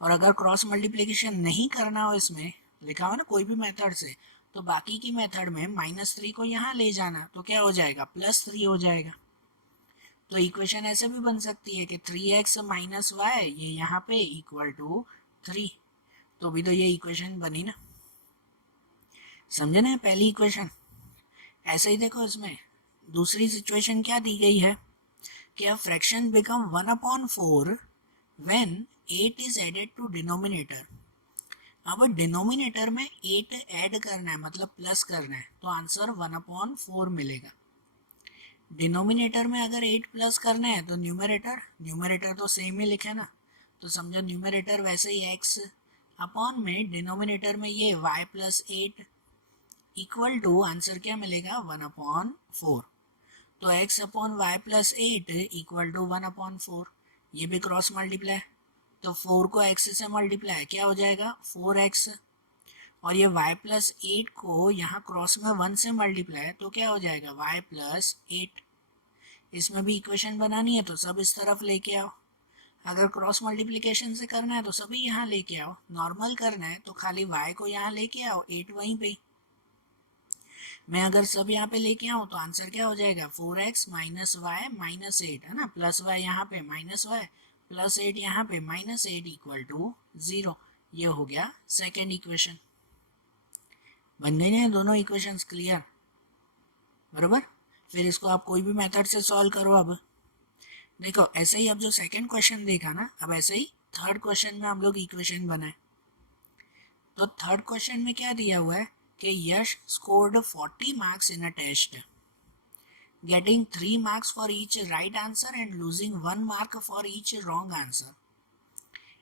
और अगर क्रॉस मल्टीप्लिकेशन नहीं करना हो, इसमें लिखा हो ना कोई भी मेथड से, तो बाकी की मेथड में -3 को यहाँ ले जाना, तो क्या हो जाएगा, +3 हो जाएगा। तो इक्वेशन ऐसे भी बन सकती है कि 3x माइनस वाई, ये यहाँ पे इक्वल टू 3, तो भी तो ये इक्वेशन बनी ना। समझे ना पहली इक्वेशन? ऐसे ही देखो इसमें दूसरी सिचुएशन क्या दी गई है, कि a fraction become 1/4 when 8 is added to denominator। अब डिनोमिनेटर में 8 ऐड करना है, मतलब प्लस करना है, तो आंसर 1/4 मिलेगा। डिनोमिनेटर में अगर 8 प्लस करना है तो न्यूमरेटर तो सेम ही लिखे ना, तो समझो न्यूमरेटर वैसे ही x अपॉन में डिनोमिनेटर में ये y plus 8 equal to answer क्या मिलेगा, 1/4। तो x upon y plus 8 equal to 1/4, ये भी क्रॉस मल्टीप्लाई, तो 4 को x से मल्टीप्लाई क्या हो जाएगा, 4x, और ये y प्लस 8 को यहाँ क्रॉस में 1 से मल्टीप्लाई तो क्या हो जाएगा, y प्लस 8। इसमें भी इक्वेशन बनानी है तो सब इस तरफ लेके आओ, अगर क्रॉस मल्टीप्लिकेशन से करना है तो सभी यहाँ लेके आओ, नॉर्मल करना है तो खाली y को यहाँ लेके आओ, 8 वहीं पे। मैं अगर सब यहाँ पे लेके आऊँ तो आंसर क्या हो जाएगा, 4x माइनस वाई माइनस 8, है ना, प्लस वाई यहाँ पे माइनस वाई प्लस 8 यहाँ पे माइनस 8 इक्वल टू 0। ये हो गया सेकेंड इक्वेशन। बन गई ना दोनों इक्वेशंस, क्लियर, बराबर। फिर इसको आप कोई भी मेथड से सॉल्व करो। अब देखो ऐसे ही, अब जो सेकेंड क्वेश्चन देखा ना, अब ऐसे ही थर्ड क्वेश्चन में हम लोग इक्वेशन बनाए। तो थर्ड क्वेश्चन में क्या दिया हुआ है कि Yash scored 40 marks in a test, getting 3 marks for each right answer and losing 1 mark for each wrong answer,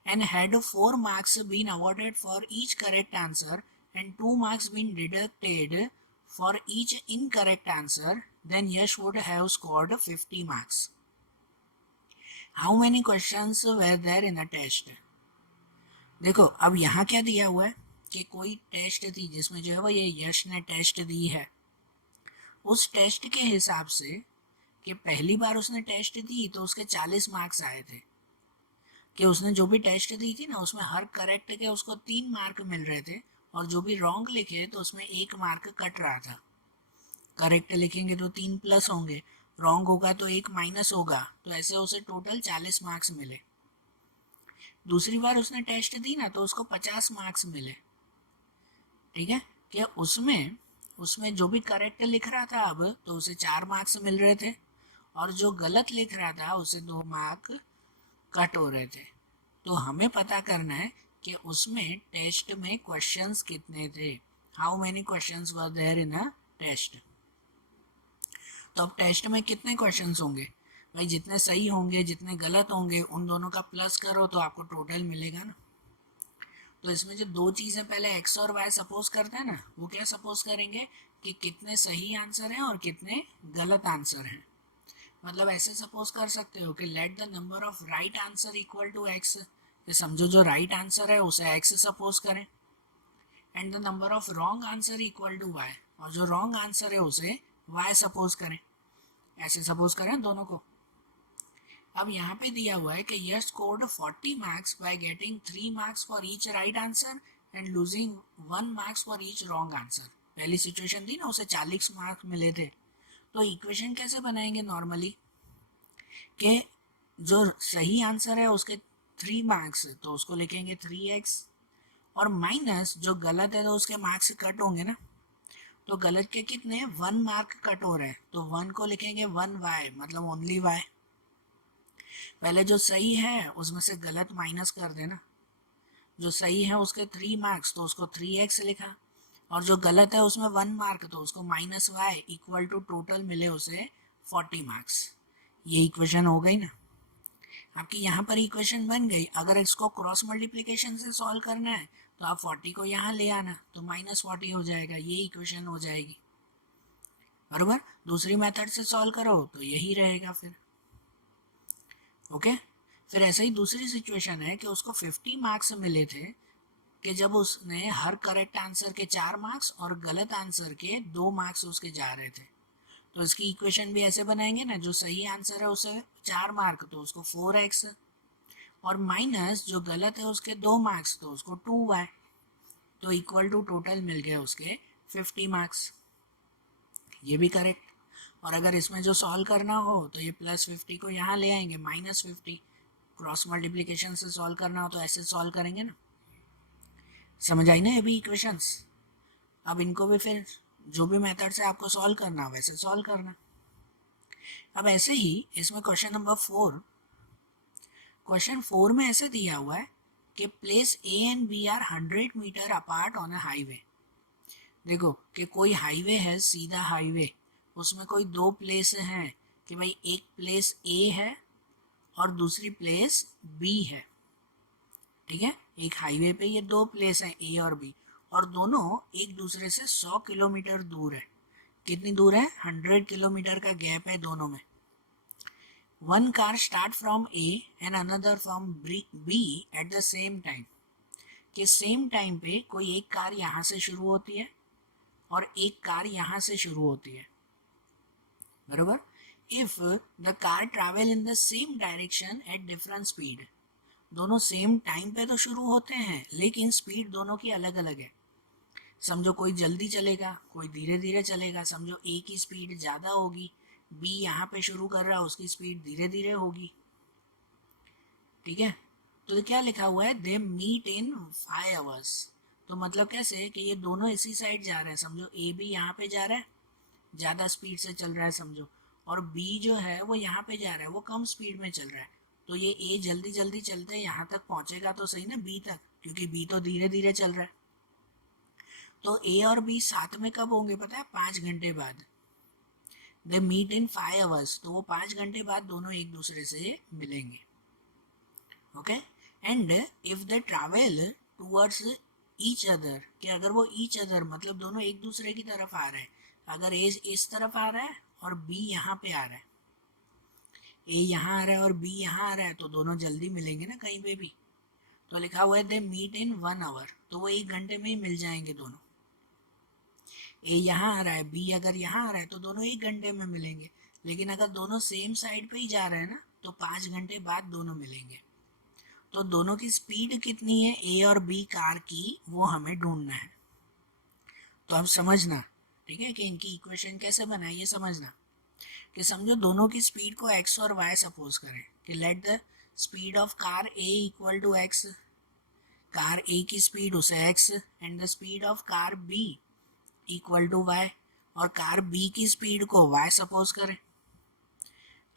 and had 4 marks been awarded for each correct answer and 2 marks been deducted for each incorrect answer, then Yash would have scored 50 marks. How many questions were there in the test? देखो अब यहाँ क्या दिया हुआ है कि कोई test थी जिसमें जो है वो ये यश ने टेस्ट दी है, उस टेस्ट के हिसाब से कि पहली बार उसने टेस्ट दी तो उसके 40 मार्क्स आए थे, कि उसने जो भी टेस्ट दी थी ना उसमें हर करेक्ट के उसको 3 मार्क मिल रहे थे, और जो भी रॉन्ग लिखे तो उसमें 1 मार्क कट रहा था। करेक्ट लिखेंगे तो 3 प्लस होंगे, रॉन्ग होगा तो 1 माइनस होगा, तो ऐसे उसे टोटल 40 मार्क्स मिले। दूसरी बार उसने टेस्ट दी ना तो उसको 50 मार्क्स मिले, ठीक है, कि उसमें जो भी करेक्ट लिख रहा था अब तो उसे 4 मार्क्स मिल रहे थे, और जो गलत लिख रहा था उसे 2 मार्क कट हो रहे थे। तो हमें पता करना है कि उसमें टेस्ट में क्वेश्चंस कितने थे, how many questions were there in a test. तो अब टेस्ट में कितने क्वेश्चंस होंगे भाई, जितने सही होंगे जितने गलत होंगे उन दोनों का प्लस करो तो आपको टोटल मिलेगा ना। तो इसमें जो दो चीज़ें पहले x और y सपोज करते हैं ना, वो क्या सपोज करेंगे कि कितने सही आंसर हैं और कितने गलत आंसर हैं। मतलब ऐसे सपोज कर सकते हो कि let the number of right answer equal to x, कि समझो जो राइट आंसर है उसे x सपोज करें, and the number of wrong answer equal to y, और जो रॉन्ग आंसर है उसे y सपोज करें, ऐसे सपोज करें दोनों को। अब यहाँ पे दिया हुआ है कि Yash scored 40 marks by getting 3 marks for each right answer and losing 1 marks for each wrong answer. पहली सिचुएशन थी ना, उसे 40 मार्क्स मिले थे। तो इक्वेशन कैसे बनाएंगे नॉर्मली, कि जो सही आंसर है उसके 3 मार्क्स, तो उसको लिखेंगे 3x, और माइनस जो गलत है तो उसके मार्क्स कट होंगे ना, तो गलत के कितने 1 मार्क कट हो रहे हैं, तो 1 को लिखेंगे 1y, मतलब ओनली y। पहले जो सही है उसमें से गलत माइनस कर देना, जो सही है उसके 3 मार्क्स तो उसको 3x लिखा, और जो गलत है उसमें 1 मार्क तो उसको -y इक्वल टू टोटल मिले उसे 40 मार्क्स। ये इक्वेशन हो गई ना आपकी, यहाँ पर इक्वेशन बन गई। अगर इसको क्रॉस मल्टीप्लिकेशन से सॉल्व करना है तो आप 40 को यहाँ ले आना, तो -40 हो जाएगा, ये इक्वेशन हो जाएगी, बरोबर। दूसरी मेथड से सॉल्व करो तो यही रहेगा फिर, ओके। फिर ऐसे ही दूसरी सिचुएशन है कि उसको 50 मार्क्स मिले थे, कि जब उसने हर करेक्ट आंसर के 4 मार्क्स और गलत आंसर के 2 मार्क्स उसके जा रहे थे। तो इसकी इक्वेशन भी ऐसे बनाएंगे ना, जो सही आंसर है उसे 4 मार्क तो उसको 4x, और माइनस जो गलत है उसके 2 मार्क्स तो उसको 2y, तो इक्वल टू टोटल मिल गए उसके 50 मार्क्स। ये भी करेक्ट। और अगर इसमें जो सॉल्व करना हो तो ये +50 को यहाँ ले आएंगे, -50, क्रॉस मल्टीप्लिकेशन से सॉल्व करना हो तो ऐसे सॉल्व करेंगे ना। समझ आई ना ये भी इक्वेशंस। अब इनको भी फिर जो भी मेथड से आपको सॉल्व करना वैसे सॉल्व करना। अब ऐसे ही इसमें क्वेश्चन नंबर 4, क्वेश्चन 4 में ऐसे दिया हुआ है कि place A and B are 100 metre apart on a highway. देखो कि कोई हाईवे है, सीधा हाईवे, उसमें कोई 2 प्लेस हैं, कि भाई एक प्लेस ए है और दूसरी प्लेस बी है, ठीक है। एक हाईवे पे ये 2 प्लेस हैं ए और बी, और दोनों एक दूसरे से 100 किलोमीटर दूर है। कितनी दूर है? 100 किलोमीटर का गैप है दोनों में। One car start from A and another from B at the same time, कि सेम टाइम पे कोई एक कार यहाँ से शुरू होती है और एक कार यहाँ से शुरू होती है, बरोबर। If the car travel in the same direction at different speed, दोनों सेम टाइम पे तो शुरू होते हैं लेकिन स्पीड दोनों की अलग अलग है। समझो कोई जल्दी चलेगा, कोई धीरे धीरे चलेगा। समझो ए की स्पीड ज़्यादा होगी, बी यहाँ पे शुरू कर रहा है, उसकी स्पीड धीरे धीरे होगी, ठीक है। तो क्या लिखा हुआ है? They meet in 5 hours. तो मतलब कैसे कि ये दोनों इसी साइड जा रहे हैं। समझो ए भी यहाँ पे जा रहा है, ज़्यादा स्पीड से चल रहा है समझो, और बी जो है वो यहाँ पे जा रहा है, वो कम स्पीड में चल रहा है। तो ये ए जल्दी जल्दी चलते यहाँ तक पहुँचेगा तो सही ना बी तक, क्योंकि बी तो धीरे धीरे चल रहा है। तो ए और बी साथ में कब होंगे पता है? 5 घंटे बाद। दे मीट इन 5 आवर्स, तो वो 5 घंटे बाद दोनों एक दूसरे से मिलेंगे, okay. And if they travel towards each other, कि अगर वो ईच अदर मतलब दोनों एक दूसरे की तरफ आ रहे हैं, अगर ए इस तरफ आ रहा है और बी यहाँ पे आ रहा है, ए यहाँ आ रहा है और बी यहाँ आ रहा है, तो दोनों जल्दी मिलेंगे ना कहीं पे भी। तो लिखा हुआ है दे मीट इन 1 आवर, तो वो 1 घंटे में ही मिल जाएंगे दोनों। ए यहाँ आ रहा है, बी अगर यहाँ आ रहा है तो दोनों 1 घंटे में मिलेंगे। लेकिन अगर दोनों सेम साइड पे ही जा रहे हैं ना तो 5 घंटे बाद दोनों मिलेंगे। तो दोनों की स्पीड कितनी है ए और बी कार की, वो हमें ढूंढना है। तो अब समझना, ठीक है, कि इनकी इक्वेशन कैसे बनाए ये समझना। कि समझो दोनों की स्पीड को x और y सपोज करें, कि let the speed of car a equal to x, car a की स्पीड उसे x and the speed of car b equal to y, और कार b की स्पीड को y सपोज करें।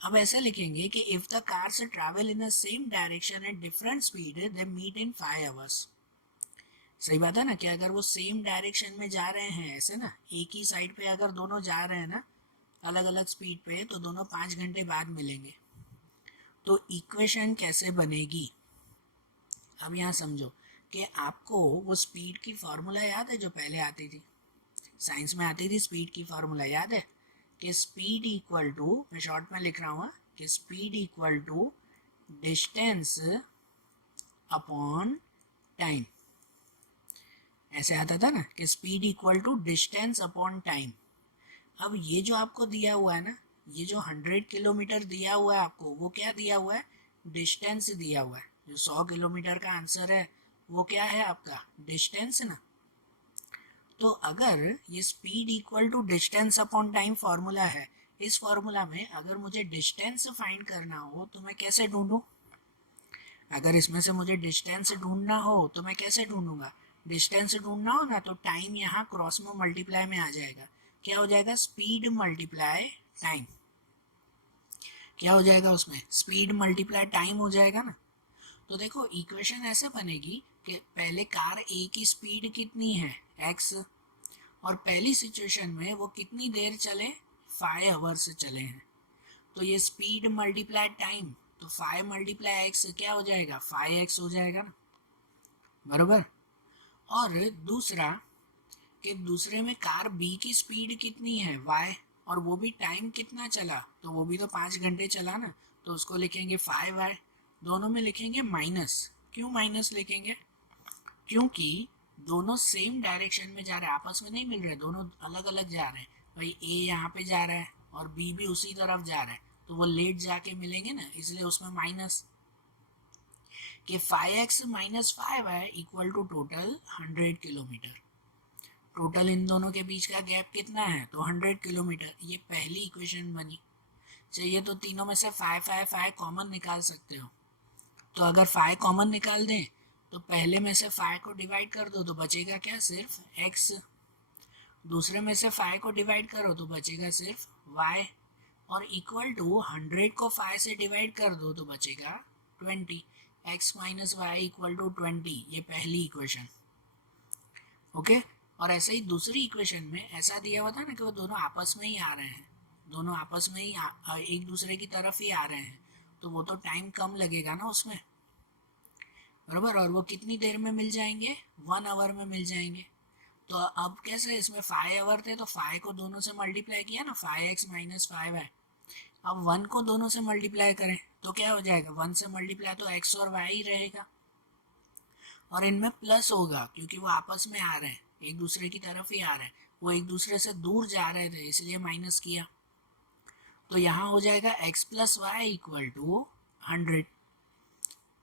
अब ऐसे लिखेंगे कि if the cars travel in the same direction at different speed they meet in 5 hours. सही बात है ना, कि अगर वो सेम डायरेक्शन में जा रहे हैं ऐसे ना, एक ही साइड पे अगर दोनों जा रहे हैं ना अलग अलग स्पीड पे, तो दोनों 5 घंटे बाद मिलेंगे। तो इक्वेशन कैसे बनेगी? अब यहाँ समझो कि आपको वो स्पीड की फार्मूला याद है जो पहले आती थी, साइंस में आती थी। स्पीड की फार्मूला याद है कि स्पीड इक्वल टू, मैं शॉर्ट में लिख रहा हूँ, कि speed equal to distance upon time. ऐसे आता था ना कि speed equal to distance upon time. अब ये जो आपको दिया हुआ है ना, ये जो 100 किलोमीटर दिया हुआ है आपको, वो क्या दिया हुआ है? डिस्टेंस दिया हुआ है। जो 100 किलोमीटर का आंसर है वो क्या है आपका? डिस्टेंस ना। तो अगर ये speed equal to distance upon time formula है, इस फॉर्मूला में अगर मुझे डिस्टेंस फाइंड करना हो तो मैं कैसे ढूंढूं? अगर इसमें से मुझे डिस्टेंस ढूंढना हो तो मैं कैसे ढूंढूंगा? डिस्टेंस ढूंढना हो ना तो टाइम यहाँ क्रॉस में मल्टीप्लाई में आ जाएगा। क्या हो जाएगा? Speed multiply time. क्या हो जाएगा उसमें? स्पीड मल्टीप्लाई टाइम हो जाएगा ना। तो देखो इक्वेशन ऐसे बनेगी कि पहले कार ए की स्पीड कितनी है? x, और पहली सिचुएशन में वो कितनी देर चले? 5 आवर्स से चले हैं। तो ये स्पीड मल्टीप्लाई टाइम, तो 5 मल्टीप्लाई एक्स क्या हो जाएगा? 5x हो जाएगा ना, बराबर। और दूसरा कि दूसरे में कार बी की स्पीड कितनी है? y, और वो भी टाइम कितना चला? तो वो भी तो 5 घंटे चला ना, तो उसको लिखेंगे 5y। दोनों में लिखेंगे माइनस। क्यों माइनस लिखेंगे? क्योंकि दोनों सेम डायरेक्शन में जा रहे हैं, आपस में नहीं मिल रहे, दोनों अलग अलग जा रहे हैं। भाई ए यहाँ पे जा रहा है और बी भी उसी तरफ जा रहा है, तो वो लेट जाके मिलेंगे ना, इसलिए उसमें माइनस। कि 5x minus 5y equal to total 100 kilometre. Total इन दोनों के बीच का गैप कितना है? तो 100 किलोमीटर। ये पहली इक्वेशन बनी। चाहिए तो तीनों में से 5 कॉमन निकाल सकते हो। तो अगर 5 कॉमन निकाल दें तो पहले में से 5 को डिवाइड कर दो तो बचेगा क्या? सिर्फ x। दूसरे में से 5 को डिवाइड करो तो बचेगा सिर्फ y। और इक्वल टू 100 को 5 से डिवाइड कर दो तो बचेगा 20। x minus y equal to 20। ये पहली इक्वेशन। ओके। और ऐसे ही दूसरी इक्वेशन में ऐसा दिया हुआ था ना कि वो दोनों आपस में ही आ रहे हैं, दोनों आपस में ही एक दूसरे की तरफ ही आ रहे हैं, तो वो तो टाइम कम लगेगा ना उसमें, बराबर। और वो कितनी देर में मिल जाएंगे? 1 आवर में मिल जाएंगे। तो अब कैसे? इसमें 5 आवर थे तो 5 को दोनों से मल्टीप्लाई किया ना, 5x माइनस 5y। अब 1 को दोनों से मल्टीप्लाई करें तो क्या हो जाएगा? 1 से मल्टीप्लाई तो x और y ही रहेगा, और इनमें प्लस होगा क्योंकि वो आपस में आ रहे हैं, एक दूसरे की तरफ ही आ रहे हैं। वो एक दूसरे से दूर जा रहे थे इसलिए माइनस किया। तो यहाँ हो जाएगा x plus y equal to 100,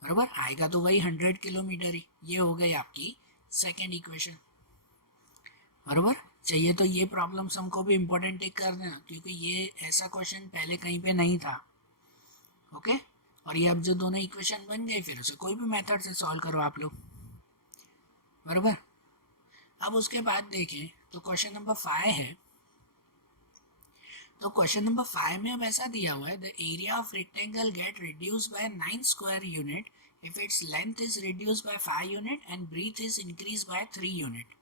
बराबर। आएगा तो वही 100 किलोमीटर ही। ये हो गई आपकी सेकेंड इक्वेशन, बराबर। चाहिए तो ये प्रॉब्लम्स हमको भी इम्पोर्टेंट टिक कर देना क्योंकि ये ऐसा क्वेश्चन पहले कहीं पे नहीं था। ओके। और ये अब जो दोनों इक्वेशन बन गए फिर उसे कोई भी मेथड से सॉल्व करो आप लोग, बराबर। अब उसके बाद देखें तो क्वेश्चन नंबर 5 है। तो क्वेश्चन नंबर 5 में अब ऐसा दिया हुआ है, the area of rectangle get reduce by 9 square unit if its length is reduced by 5 unit and breadth is increased by 3 unit.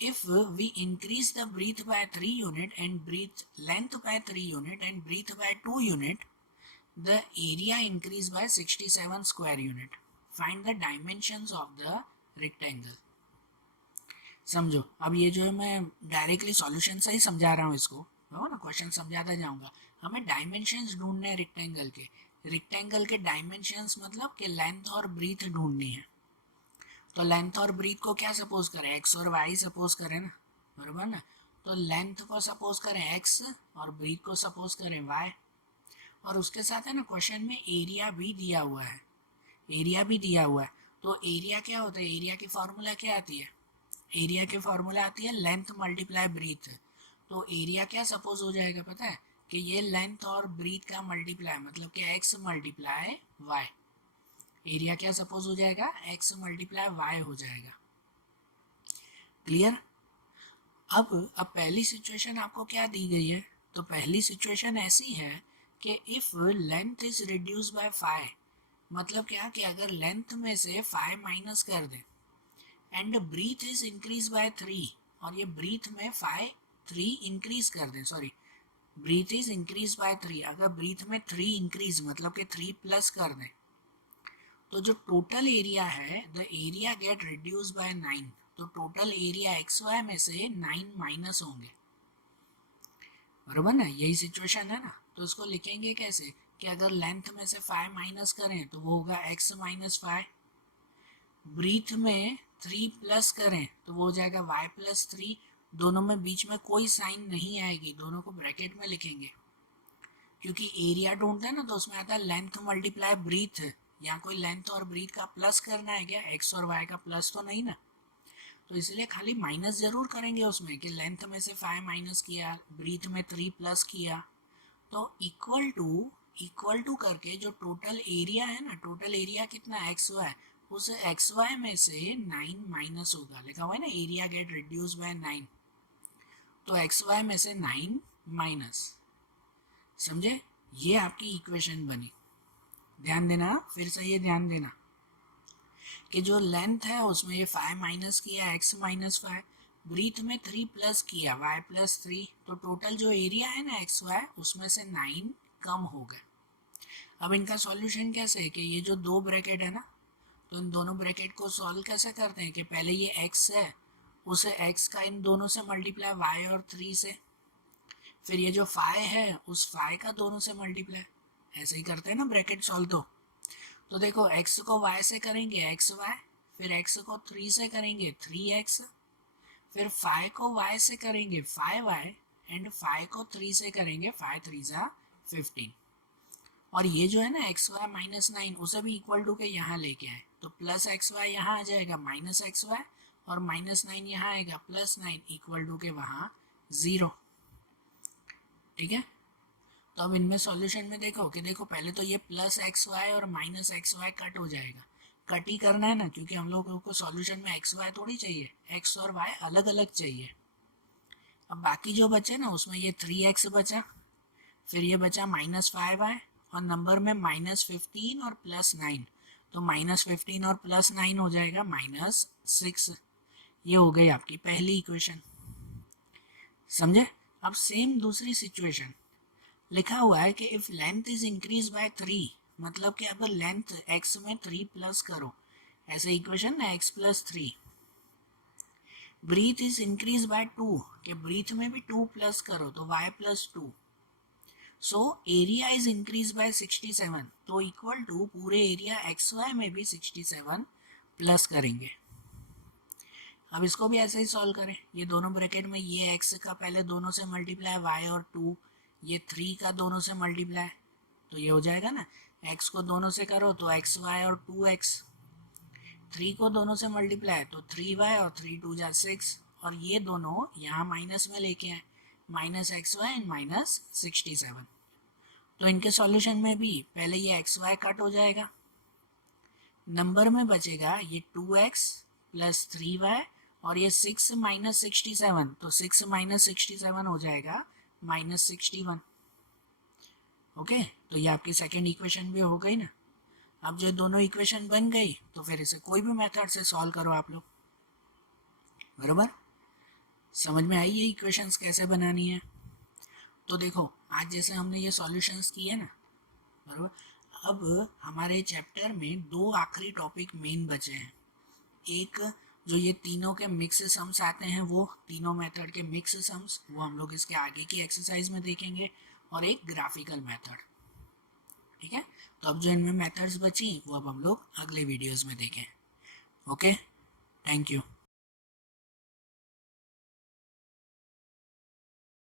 If we increase the breadth by 3 unit and breadth length by 3 unit and breadth by 2 unit, the area increase by 67 square unit. Find the dimensions of the rectangle. समझो, अब ये जो है मैं directly solution से ही समझा रहा हूँ इसको, हो ना, क्वेश्चन समझाता जाऊंगा। हमें डायमेंशंस ढूंढने हैं रेक्टेंगल के। रेक्टेंगल के डायमेंशंस मतलब कि लेंथ और ब्रीथ ढूंढनी है। तो लेंथ और ब्रीथ को क्या सपोज करें? एक्स और वाई सपोज करें ना, बराबर ना। तो लेंथ को सपोज करें एक्स और ब्रीथ को सपोज करें वाई। और उसके साथ है ना क्वेश्चन में एरिया भी दिया हुआ है, एरिया भी दिया हुआ है। तो एरिया क्या होता है? एरिया की फॉर्मूला क्या आती है? एरिया की फॉर्मूला आती है लेंथ मल्टीप्लाई ब्रीथ। तो एरिया क्या सपोज हो जाएगा पता है? कि ये लेंथ और ब्रीथ का मल्टीप्लाई, मतलब कि एक्स मल्टीप्लाई वाई। एरिया क्या सपोज हो जाएगा? एक्स मल्टीप्लाई वाई हो जाएगा। क्लियर? अब पहली सिचुएशन आपको क्या दी गई है? तो पहली सिचुएशन ऐसी है कि if length is reduce by 5, मतलब क्या कि अगर लेंथ में से 5 माइनस कर दें and breadth is increase by 3, और ये ब्रीथ में 3 इंक्रीज कर दें, sorry, breadth is increase by 3, अगर ब्रीथ में 3 इंक्रीज मतलब कि 3 प्लस कर दें, तो जो टोटल एरिया है the area get reduce by 9। तो टोटल एरिया एक्स वाई में से 9 माइनस होंगे, बराबर ना। यही सिचुएशन है ना। तो इसको लिखेंगे कैसे? कि अगर लेंथ में से 5 माइनस करें तो वो होगा x माइनस 5, ब्रीथ में 3 प्लस करें तो वो हो जाएगा y प्लस 3। दोनों में बीच में कोई साइन नहीं आएगी, दोनों को ब्रैकेट में लिखेंगे क्योंकि एरिया ढूंढते हैं ना, तो उसमें आता है लेंथ मल्टीप्लाई ब्रीथ। यहाँ कोई लेंथ और ब्रीथ का प्लस करना है क्या? एक्स और वाई का प्लस तो नहीं ना। तो इसलिए खाली माइनस ज़रूर करेंगे उसमें कि लेंथ में से 5 माइनस किया, ब्रीथ में 3 प्लस किया, तो इक्वल टू करके जो टोटल एरिया है ना, टोटल एरिया कितना एक्स वाई, उस एक्स वाई में से 9 माइनस होगा, लिखा हुआ है ना एरिया गेट रिड्यूस बाय 9, तो एक्स वाई में से 9 माइनस, समझे, ये आपकी इक्वेशन बनी। ध्यान देना, फिर से ये ध्यान देना कि जो लेंथ है उसमें ये 5 माइनस किया, x माइनस 5, ब्रीथ में 3 प्लस किया, y प्लस 3, तो टोटल जो एरिया है ना एक्स वाई उसमें से 9 कम हो गया। अब इनका सॉल्यूशन कैसे है कि ये जो दो ब्रैकेट है ना, तो इन दोनों ब्रैकेट को सॉल्व कैसे करते हैं कि पहले ये x है, उसे x का इन दोनों से मल्टीप्लाई y और 3 से, फिर ये जो 5 है उस 5 का दोनों से मल्टीप्लाई, ऐसे ही करते हैं ना ब्रैकेट सॉल्व। तो देखो x को y से करेंगे xy, फिर x को 3 से करेंगे 3x, फिर 5 को y से करेंगे 5y, एंड 5 को 3 से करेंगे 5 3 जा 15। और ये जो है ना एक्स वाई माइनस 9 उसे भी इक्वल टू के यहाँ लेके आए, तो प्लस एक्स वाई यहाँ आ जाएगा माइनस एक्स वाई, और माइनस 9 यहाँ आएगा प्लस 9, इक्वल टू के वहाँ 0। ठीक है, तो अब इनमें सॉल्यूशन में देखो कि देखो पहले तो ये प्लस एक्स वाई और माइनस एक्स वाई कट हो जाएगा, कट ही करना है ना, क्योंकि हम लोगों को सॉल्यूशन में एक्स वाई थोड़ी चाहिए, एक्स और वाई अलग अलग चाहिए। अब बाकी जो बचे ना उसमें ये 3x बचा, फिर ये बचा माइनस 5y, और नंबर में माइनस 15 और प्लस 9, तो माइनस 15 और प्लस 9 हो जाएगा माइनस 6। ये हो गई आपकी पहली इक्वेशन, समझे। अब सेम दूसरी सिचुएशन लिखा हुआ है कि if length is increase by 3, मतलब कि अगर लेंथ x में 3 प्लस करो, ऐसे इक्वेशन ना x plus 3, breadth is increase by 2, कि ब्रीथ में भी 2 प्लस करो तो y plus 2, so area is increase bye 67, तो इक्वल टू पूरे एरिया एक्स वाई में भी 67 प्लस करेंगे। अब इसको भी ऐसे ही सॉल्व करें, ये दोनों ब्रैकेट में ये x का पहले दोनों से मल्टीप्लाई y और 2, ये 3 का दोनों से मल्टीप्लाई, तो ये हो जाएगा ना, x को दोनों से करो तो एक्स वाई और 2x, 3 को दोनों से मल्टीप्लाई तो 3y और 3 2 जा 6, और ये दोनों यहाँ माइनस में लेके आए, minus x y and minus 67। तो इनके सॉल्यूशन में भी पहले ये एक्स वाई कट हो जाएगा, नंबर में बचेगा ये 2x प्लस 3y, और ये 6 माइनस 67, तो 6 माइनस 67 हो जाएगा माइनस 61। ओके, तो ये आपकी सेकेंड इक्वेशन भी हो गई ना। अब जो दोनों इक्वेशन बन गई तो फिर इसे कोई भी मेथड से सॉल्व करो आप लोग, बराबर। समझ में आई ये इक्वेशंस कैसे बनानी है। तो देखो आज जैसे हमने ये सॉल्यूशंस किए ना, बराबर, अब हमारे चैप्टर में दो आखिरी टॉपिक मेन बचे हैं, एक जो ये तीनों के मिक्स सम्स आते हैं, वो तीनों मेथड के मिक्स सम्स, वो हम लोग इसके आगे की एक्सरसाइज में देखेंगे, और एक ग्राफिकल मेथड। ठीक है, तो अब जो इनमें मेथड्स बची वो अब हम लोग अगले वीडियोस में देखें। Okay, thank you.